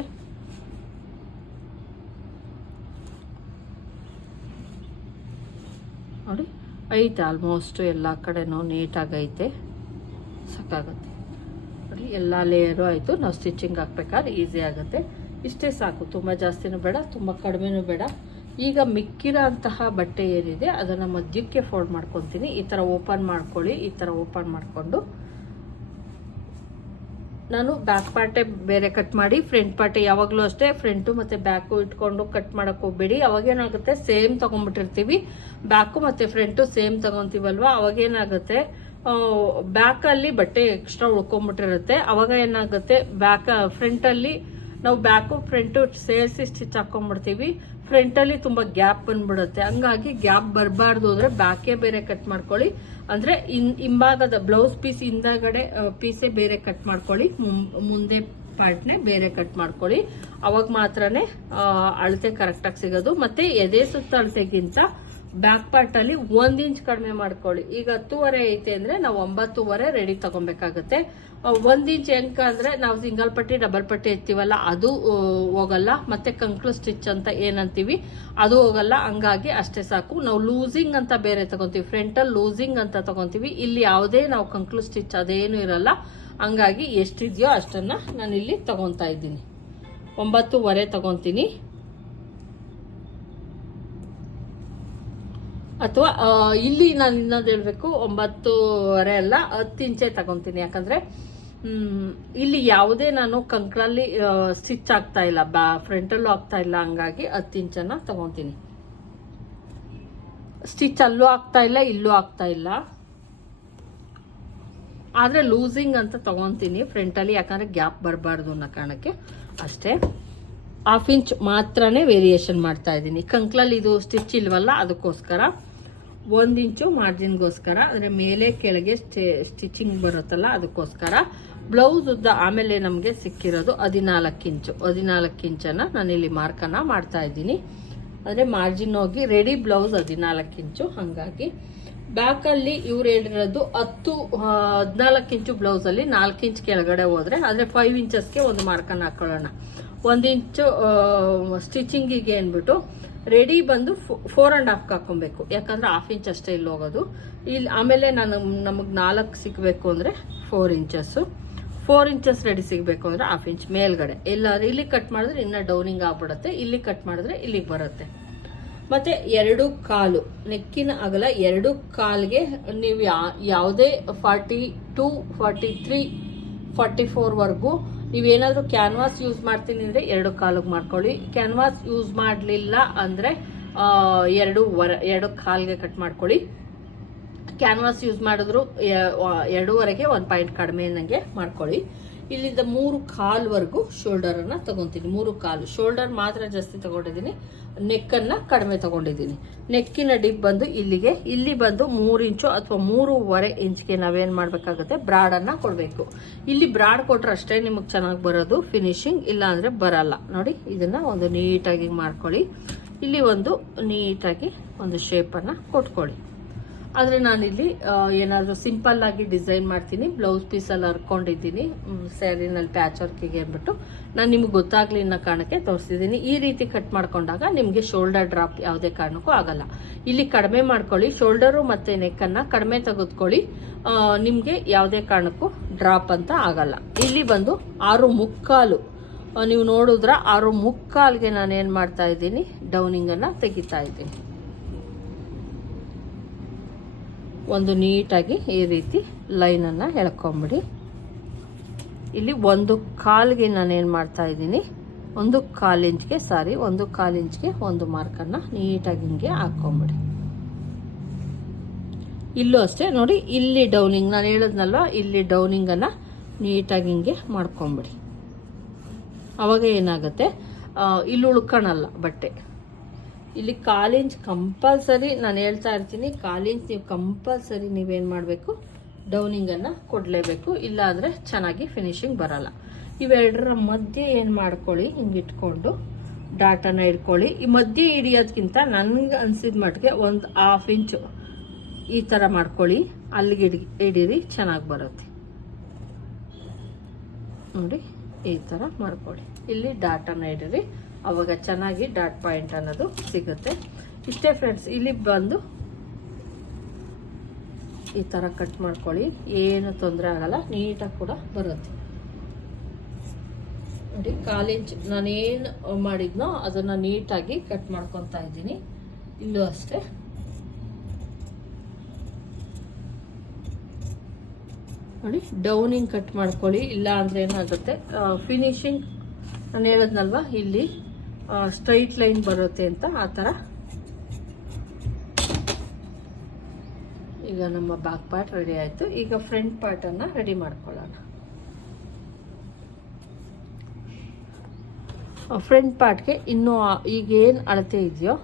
ನೋಡಿ, ಐತೆ ಆಲ್ಮೋಸ್ಟ್ ಎಲ್ಲ ಕಡೆನೂ ನೀಟಾಗೈತೆ ಸಾಕಾಗುತ್ತೆ. ನೋಡಿ, ಎಲ್ಲ ಲೇಯರು ಆಯಿತು. ನಾವು ಸ್ಟಿಚಿಂಗ್ ಹಾಕ್ಬೇಕಾದ್ರೆ ಈಸಿ ಆಗುತ್ತೆ. ಇಷ್ಟೇ ಸಾಕು. ತುಂಬ ಜಾಸ್ತಿನೂ ಬೇಡ, ತುಂಬ ಕಡಿಮೆನೂ ಬೇಡ. ಈಗ ಮಿಕ್ಕಿರೋ ಬಟ್ಟೆ ಏನಿದೆ, ಅದನ್ನು ಮಧ್ಯಕ್ಕೆ ಫೋಲ್ಡ್ ಮಾಡ್ಕೊತೀನಿ. ಈ ಥರ ಓಪನ್ ಮಾಡ್ಕೊಳ್ಳಿ, ಈ ಥರ ಓಪನ್ ಮಾಡಿಕೊಂಡು ನಾನು ಬ್ಯಾಕ್ ಪಾರ್ಟೇ ಬೇರೆ ಕಟ್ ಮಾಡಿ ಫ್ರಂಟ್ ಪಾರ್ಟೆ ಯಾವಾಗಲೂ ಅಷ್ಟೇ ಫ್ರಂಟು ಮತ್ತು ಬ್ಯಾಕು ಇಟ್ಕೊಂಡು ಕಟ್ ಮಾಡೋಕ್ಕೆ ಹೋಗ್ಬೇಡಿ. ಅವಾಗೇನಾಗುತ್ತೆ ಸೇಮ್ ತೊಗೊಂಡ್ಬಿಟ್ಟಿರ್ತೀವಿ. ಬ್ಯಾಕು ಮತ್ತು ಫ್ರಂಟು ಸೇಮ್ ತೊಗೊತೀವಲ್ವ? ಅವಾಗೇನಾಗುತ್ತೆ ಬ್ಯಾಕಲ್ಲಿ ಬಟ್ಟೆ ಎಕ್ಸ್ಟ್ರಾ ಉಳ್ಕೊಂಬಿಟ್ಟಿರುತ್ತೆ ಅವಾಗ ಏನಾಗುತ್ತೆ ಬ್ಯಾಕ್ ಫ್ರಂಟಲ್ಲಿ ನಾವು ಬ್ಯಾಕು ಫ್ರಂಟು ಸೇರಿಸಿ ಸ್ಟಿಚ್ ಹಾಕೊಂಡ್ಬಿಡ್ತೀವಿ. ಫ್ರಂಟಲ್ಲಿ ತುಂಬ ಗ್ಯಾಪ್ ಬಂದ್ಬಿಡುತ್ತೆ. ಹಂಗಾಗಿ ಗ್ಯಾಪ್ ಬರಬಾರ್ದು ಅಂದರೆ ಬ್ಯಾಕೇ ಬೇರೆ ಕಟ್ ಮಾಡ್ಕೊಳ್ಳಿ. ಅಂದರೆ ಇನ್ ಹಿಂಭಾಗದ ಬ್ಲೌಸ್ ಪೀಸ್ ಹಿಂದಗಡೆ ಪೀಸೇ ಬೇರೆ ಕಟ್ ಮಾಡ್ಕೊಳ್ಳಿ, ಮುಂದೆ ಪಾರ್ಟ್ನೇ ಬೇರೆ ಕಟ್ ಮಾಡ್ಕೊಳ್ಳಿ. ಅವಾಗ ಮಾತ್ರನೇ ಅಳತೆ ಕರೆಕ್ಟಾಗಿ ಸಿಗೋದು. ಮತ್ತು ಎದೆ ಸುತ್ತ ಅಳತೆಗಿಂತ ಬ್ಯಾಕ್ ಪಾರ್ಟ್ ಅಲ್ಲಿ ಒಂದ್ ಇಂಚ್ ಕಡಿಮೆ ಮಾಡ್ಕೊಳ್ಳಿ. ಈಗ ಹತ್ತುವರೆ ಐತೆ ಅಂದ್ರೆ ನಾವು ಒಂಬತ್ತುವರೆ ರೆಡಿ ತಗೊಬೇಕಾಗುತ್ತೆ. ಒಂದ್ ಇಂಚ್ ಹೆಂಕ ಅಂದ್ರೆ ನಾವು ಸಿಂಗಲ್ ಪಟ್ಟಿ ಡಬಲ್ ಪಟ್ಟಿ ಎತ್ತೀವಲ್ಲ, ಅದು ಹೋಗಲ್ಲ. ಮತ್ತೆ ಕಂಕ್ಳು ಸ್ಟಿಚ್ ಅಂತ ಏನಂತೀವಿ, ಅದು ಹೋಗಲ್ಲ. ಹಂಗಾಗಿ ಅಷ್ಟೇ ಸಾಕು. ನಾವು ಲೂಸಿಂಗ್ ಅಂತ ಬೇರೆ ತಗೊಂತೀವಿ. ಫ್ರಂಟಲ್ಲಿ ಲೂಸಿಂಗ್ ಅಂತ ತಗೊಂತೀವಿ. ಇಲ್ಲಿ ಯಾವುದೇ ನಾವು ಕಂಕ್ಳು ಸ್ಟಿಚ್ ಅದೇನು ಇರಲ್ಲ. ಹಂಗಾಗಿ ಎಷ್ಟಿದೆಯೋ ಅಷ್ಟನ್ನು ನಾನು ಇಲ್ಲಿ ತಗೊತಾ ಇದ್ದೀನಿ. ಒಂಬತ್ತುವರೆ ತಗೊತೀನಿ. ಅಥವಾ ಇಲ್ಲಿ ನಾನು ಇನ್ನೊಂದು ಹೇಳಬೇಕು, ಒಂಬತ್ತುವರೆ ಅಲ್ಲ ಹತ್ತು ಇಂಚೆ ತಗೊತೀನಿ. ಯಾಕಂದರೆ ಇಲ್ಲಿ ಯಾವುದೇ ನಾನು ಕಂಕಳಲ್ಲಿ ಸ್ಟಿಚ್ ಆಗ್ತಾ ಇಲ್ಲ, ಬಾ ಫ್ರಂಟಲ್ಲೂ ಆಗ್ತಾ ಇಲ್ಲ, ಹಂಗಾಗಿ ಹತ್ತು ಇಂಚನ್ನು ತಗೊತೀನಿ. ಸ್ಟಿಚ್ ಅಲ್ಲೂ ಆಗ್ತಾ ಇಲ್ಲ, ಇಲ್ಲೂ ಆಗ್ತಾ ಇಲ್ಲ. ಆದರೆ ಲೂಸಿಂಗ್ ಅಂತ ತಗೊತೀನಿ ಫ್ರಂಟಲ್ಲಿ ಯಾಕಂದರೆ ಗ್ಯಾಪ್ ಬರಬಾರ್ದು ಅನ್ನೋ ಕಾರಣಕ್ಕೆ ಅಷ್ಟೇ. ಹಾಫ್ ಇಂಚ್ ಮಾತ್ರನೇ ವೇರಿಯೇಷನ್ ಮಾಡ್ತಾ ಇದ್ದೀನಿ. ಕಂಕ್ಲಲ್ಲಿ ಇದು ಸ್ಟಿಚ್ ಇಲ್ವಲ್ಲ, ಅದಕ್ಕೋಸ್ಕರ. ಒಂದು ಇಂಚು ಮಾರ್ಜಿನ್ಗೋಸ್ಕರ, ಅಂದರೆ ಮೇಲೆ ಕೆಳಗೆ ಸ್ಟಿಚಿಂಗ್ ಬರುತ್ತಲ್ಲ ಅದಕ್ಕೋಸ್ಕರ, ಬ್ಲೌಸ್ ಉದ್ದ ಆಮೇಲೆ ನಮಗೆ ಸಿಕ್ಕಿರೋದು ಹದಿನಾಲ್ಕು ಇಂಚು. ಹದಿನಾಲ್ಕು ಇಂಚನ್ನು ನಾನಿಲ್ಲಿ ಮಾರ್ಕನ್ನು ಮಾಡ್ತಾ ಇದ್ದೀನಿ. ಅಂದರೆ ಮಾರ್ಜಿನ್ ಹೋಗಿ ರೆಡಿ ಬ್ಲೌಸ್ ಹದಿನಾಲ್ಕು ಇಂಚು, ಹಾಗಾಗಿ. ಬ್ಯಾಕಲ್ಲಿ ಇವ್ರು ಹೇಳಿರೋದು ಹತ್ತು ಹದಿನಾಲ್ಕು ಇಂಚು ಬ್ಲೌಸಲ್ಲಿ ನಾಲ್ಕು ಇಂಚ್ ಕೆಳಗಡೆ ಹೋದರೆ, ಆದರೆ ಫೈವ್ ಇಂಚಸ್ಗೆ ಒಂದು ಮಾರ್ಕನ್ನು ಹಾಕೊಳ್ಳೋಣ. ಒಂದು ಇಂಚು ಸ್ಟಿಚಿಂಗಿಗೆ ಅಂದ್ಬಿಟ್ಟು ರೆಡಿ ಬಂದು ಫೋರ್ ಆ್ಯಂಡ್ ಹಾಫ್ಗೆ ಹಾಕೊಬೇಕು ಯಾಕಂದ್ರೆ ಹಾಫ್ ಇಂಚ್ ಅಷ್ಟೇ ಇಲ್ಲಿ ಹೋಗೋದು. ಇಲ್ಲಿ ಆಮೇಲೆ ನಾನು ನಮಗೆ ನಾಲ್ಕು ಸಿಗಬೇಕು ಅಂದರೆ four inches four inches ready ಸಿಗಬೇಕು ಅಂದರೆ ಹಾಫ್ ಇಂಚ್ ಮೇಲ್ಗಡೆ. ಎಲ್ಲಾದ್ರೂ ಇಲ್ಲಿ ಕಟ್ ಮಾಡಿದ್ರೆ ಇನ್ನೂ ಡೌನಿಂಗ್ ಆಗ್ಬಿಡುತ್ತೆ. ಇಲ್ಲಿ ಕಟ್ ಮಾಡಿದ್ರೆ ಇಲ್ಲಿಗೆ ಬರುತ್ತೆ. ಮತ್ತೆ ಎರಡು ಕಾಲು. ನೆಕ್ಕಿನ ಅಗಲ ಎರಡು ಕಾಲ್ಗೆ ನೀವು ಯಾವುದೇ forty two forty three forty ಫೋರ್ವರೆಗೂ ನೀವೇನಾದರೂ ಕ್ಯಾನ್ವಾಸ್ ಯೂಸ್ ಮಾಡ್ತೀನಿ ಅಂದರೆ ಎರಡು ಕಾಲಿಗೆ ಮಾಡ್ಕೊಳ್ಳಿ. ಕ್ಯಾನ್ವಾಸ್ ಯೂಸ್ ಮಾಡಲಿಲ್ಲ ಅಂದರೆ ಎರಡು ವರ, ಎರಡು ಕಾಲಿಗೆ ಕಟ್ ಮಾಡ್ಕೊಳ್ಳಿ. ಕ್ಯಾನ್ವಾಸ್ ಯೂಸ್ ಮಾಡಿದ್ರು ಎರಡೂವರೆಗೆ ಒಂದು ಪಾಯಿಂಟ್ ಕಡಿಮೆ ನನಗೆ ಮಾಡ್ಕೊಳ್ಳಿ. ಇಲ್ಲಿಂದ ಮೂರು ಕಾಲ್ವರೆಗೂ ಶೋಲ್ಡರನ್ನು ತಗೊತೀನಿ. ಮೂರು ಕಾಲು. ಶೋಲ್ಡರ್ ಮಾತ್ರ ಜಾಸ್ತಿ ತಗೊಂಡಿದ್ದೀನಿ. ನೆಕ್ಕನ್ನು ಕಡಿಮೆ ತಗೊಂಡಿದ್ದೀನಿ. ನೆಕ್ಕಿನ ಡಿಪ್ ಬಂದು ಇಲ್ಲಿಗೆ, ಇಲ್ಲಿ ಬಂದು ಮೂರು ಇಂಚು ಅಥವಾ ಮೂರುವರೆ ಇಂಚ್ಗೆ ನಾವೇನು ಮಾಡಬೇಕಾಗುತ್ತೆ? ಬ್ರಾಡನ್ನು ಕೊಡಬೇಕು. ಇಲ್ಲಿ ಬ್ರಾಡ್ ಕೊಟ್ರೆ ಅಷ್ಟೇ ನಿಮಗೆ ಚೆನ್ನಾಗಿ ಬರೋದು ಫಿನಿಶಿಂಗ್ ಇಲ್ಲ ಅಂದ್ರೆ ಬರಲ್ಲ. ನೋಡಿ, ಇದನ್ನು ಒಂದು ನೀಟಾಗಿ ಮಾಡ್ಕೊಳ್ಳಿ. ಇಲ್ಲಿ ಒಂದು ನೀಟಾಗಿ ಒಂದು ಶೇಪನ್ನು ಕೊಟ್ಕೊಳ್ಳಿ. ಆದರೆ ನಾನಿಲ್ಲಿ ಏನಾದರೂ ಸಿಂಪಲ್ ಆಗಿ ಡಿಸೈನ್ ಮಾಡ್ತೀನಿ ಬ್ಲೌಸ್ ಪೀಸಲ್ಲಿ ಹರ್ಕೊಂಡಿದ್ದೀನಿ ಸ್ಯಾರಿನಲ್ಲಿ ಪ್ಯಾಚ್ ವರ್ಕಿಗೆ ಅಂದ್ಬಿಟ್ಟು. ನಾನು ನಿಮ್ಗೆ ಗೊತ್ತಾಗ್ಲಿ ಅನ್ನೋ ಕಾರಣಕ್ಕೆ ತೋರಿಸಿದ್ದೀನಿ. ಈ ರೀತಿ ಕಟ್ ಮಾಡ್ಕೊಂಡಾಗ ನಿಮಗೆ ಶೋಲ್ಡರ್ ಡ್ರಾಪ್ ಯಾವುದೇ ಕಾರಣಕ್ಕೂ ಆಗಲ್ಲ. ಇಲ್ಲಿ ಕಡಿಮೆ ಮಾಡ್ಕೊಳ್ಳಿ ಶೋಲ್ಡರು ಮತ್ತು ನೆಕ್ಕನ್ನು ಕಡಿಮೆ ತೆಗೆದುಕೊಳ್ಳಿ. ನಿಮಗೆ ಯಾವುದೇ ಕಾರಣಕ್ಕೂ ಡ್ರಾಪ್ ಅಂತ ಆಗಲ್ಲ. ಇಲ್ಲಿ ಬಂದು ಆರು ಮುಕ್ಕಾಲು ನೀವು ನೋಡಿದ್ರ ಆರು ಮುಕ್ಕಾಲ್ಗೆ ನಾನು ಏನು ಮಾಡ್ತಾ ಇದ್ದೀನಿ ಡೌನಿಂಗನ್ನು ತೆಗಿತಾ ಇದ್ದೀನಿ. ಒಂದು ನೀಟಾಗಿ ಈ ರೀತಿ ಲೈನನ್ನು ಎಳ್ಕೊಂಬಿಡಿ. ಇಲ್ಲಿ ಒಂದು ಕಾಲಿಗೆ ನಾನು ಏನು ಮಾಡ್ತಾ ಇದ್ದೀನಿ, ಒಂದು ಕಾಲು ಇಂಚ್ಗೆ ಸಾರಿ ಒಂದು ಕಾಲು ಇಂಚ್ಗೆ ಒಂದು ಮಾರ್ಕನ್ನು ನೀಟಾಗಿ ಹಿಂಗೆ ಹಾಕ್ಕೊಂಬಿಡಿ. ಇಲ್ಲೂ ಅಷ್ಟೇ, ನೋಡಿ, ಇಲ್ಲಿ ಡೌನಿಂಗ್ ನಾನು ಹೇಳಿದ್ನಲ್ವ, ಇಲ್ಲಿ ಡೌನಿಂಗನ್ನು ನೀಟಾಗಿ ಹಿಂಗೆ ಮಾಡ್ಕೊಂಬಿಡಿ. ಅವಾಗ ಏನಾಗುತ್ತೆ? ಇಲ್ಲಿ ಉಳ್ಕೊಳಲ್ಲ ಬಟ್ಟೆ. ಇಲ್ಲಿ ಕಾಲಿಂಚ್ ಕಂಪಲ್ಸರಿ ನಾನು ಹೇಳ್ತಾ ಇರ್ತೀನಿ ಕಾಲಿಂಚ್ ನೀವು ಕಂಪಲ್ಸರಿ ನೀವೇನು ಮಾಡಬೇಕು? ಡೌನಿಂಗನ್ನು ಕೊಡಲೇಬೇಕು, ಇಲ್ಲಾಂದರೆ ಚೆನ್ನಾಗಿ ಫಿನಿಶಿಂಗ್ ಬರಲ್ಲ. ಇವೆರಡರ ಮಧ್ಯೆ ಏನು ಮಾಡ್ಕೊಳ್ಳಿ, ಹಿಂಗೆ ಇಟ್ಕೊಂಡು ಡಾಟನ ಇಟ್ಕೊಳ್ಳಿ ಈ ಮಧ್ಯೆ ಹಿಡಿಯೋದ್ಕಿಂತ ನನಗೆ ಅನ್ಸಿದ ಮಟ್ಟಿಗೆ ಒಂದು ಹಾಫ್ ಇಂಚು ಈ ಥರ ಮಾಡ್ಕೊಳ್ಳಿ. ಅಲ್ಲಿಗೆ ಹಿಡಿ, ಹಿಡೀರಿ, ಚೆನ್ನಾಗಿ ಬರುತ್ತೆ. ನೋಡಿ, ಈ ಥರ ಮಾಡ್ಕೊಳ್ಳಿ. ಇಲ್ಲಿ ಡಾಟನ ಇಡಿರಿ ಅವಾಗ ಚೆನ್ನಾಗಿ ಡಾಟ್ ಪಾಯಿಂಟ್ ಅನ್ನೋದು ಸಿಗುತ್ತೆ. ಇಷ್ಟೇ ಫ್ರೆಂಡ್ಸ್ ಇಲ್ಲಿ ಬಂದು ಈ ಥರ ಕಟ್ ಮಾಡ್ಕೊಳ್ಳಿ. ಏನು ತೊಂದರೆ ಆಗಲ್ಲ ನೀಟಾಗಿ ಕೂಡ ಬರುತ್ತೆ. ನೋಡಿ, ಕಾಲು ಇಂಚ್ ನಾನೇನು ಮಾಡಿದ್ನೋ ಅದನ್ನು ನೀಟಾಗಿ ಕಟ್ ಮಾಡ್ಕೊತಾ ಇದ್ದೀನಿ. ಇಲ್ಲೂ ಅಷ್ಟೇ. ನೋಡಿ ಡೌನಿಂಗ್ ಕಟ್ ಮಾಡ್ಕೊಳ್ಳಿ. ಇಲ್ಲ ಅಂದರೆ ಏನಾಗುತ್ತೆ ಫಿನಿಶಿಂಗ್ ನಾನು ಹೇಳದ್ನಲ್ವಾ? ಇಲ್ಲಿ ಸ್ಟ್ರೈಟ್ ಲೈನ್ ಬರುತ್ತೆ ಅಂತ ಆ ಥರ. ಈಗ ನಮ್ಮ ಬ್ಯಾಕ್ ಪಾರ್ಟ್ ರೆಡಿ ಆಯಿತು. ಈಗ ಫ್ರಂಟ್ ಪಾರ್ಟನ್ನು ರೆಡಿ ಮಾಡ್ಕೊಳ್ಳೋಣ. ಫ್ರಂಟ್ ಪಾರ್ಟ್ಗೆ ಇನ್ನೂ ಈಗೇನು ಅಳತೆ ಇದೆಯೋ,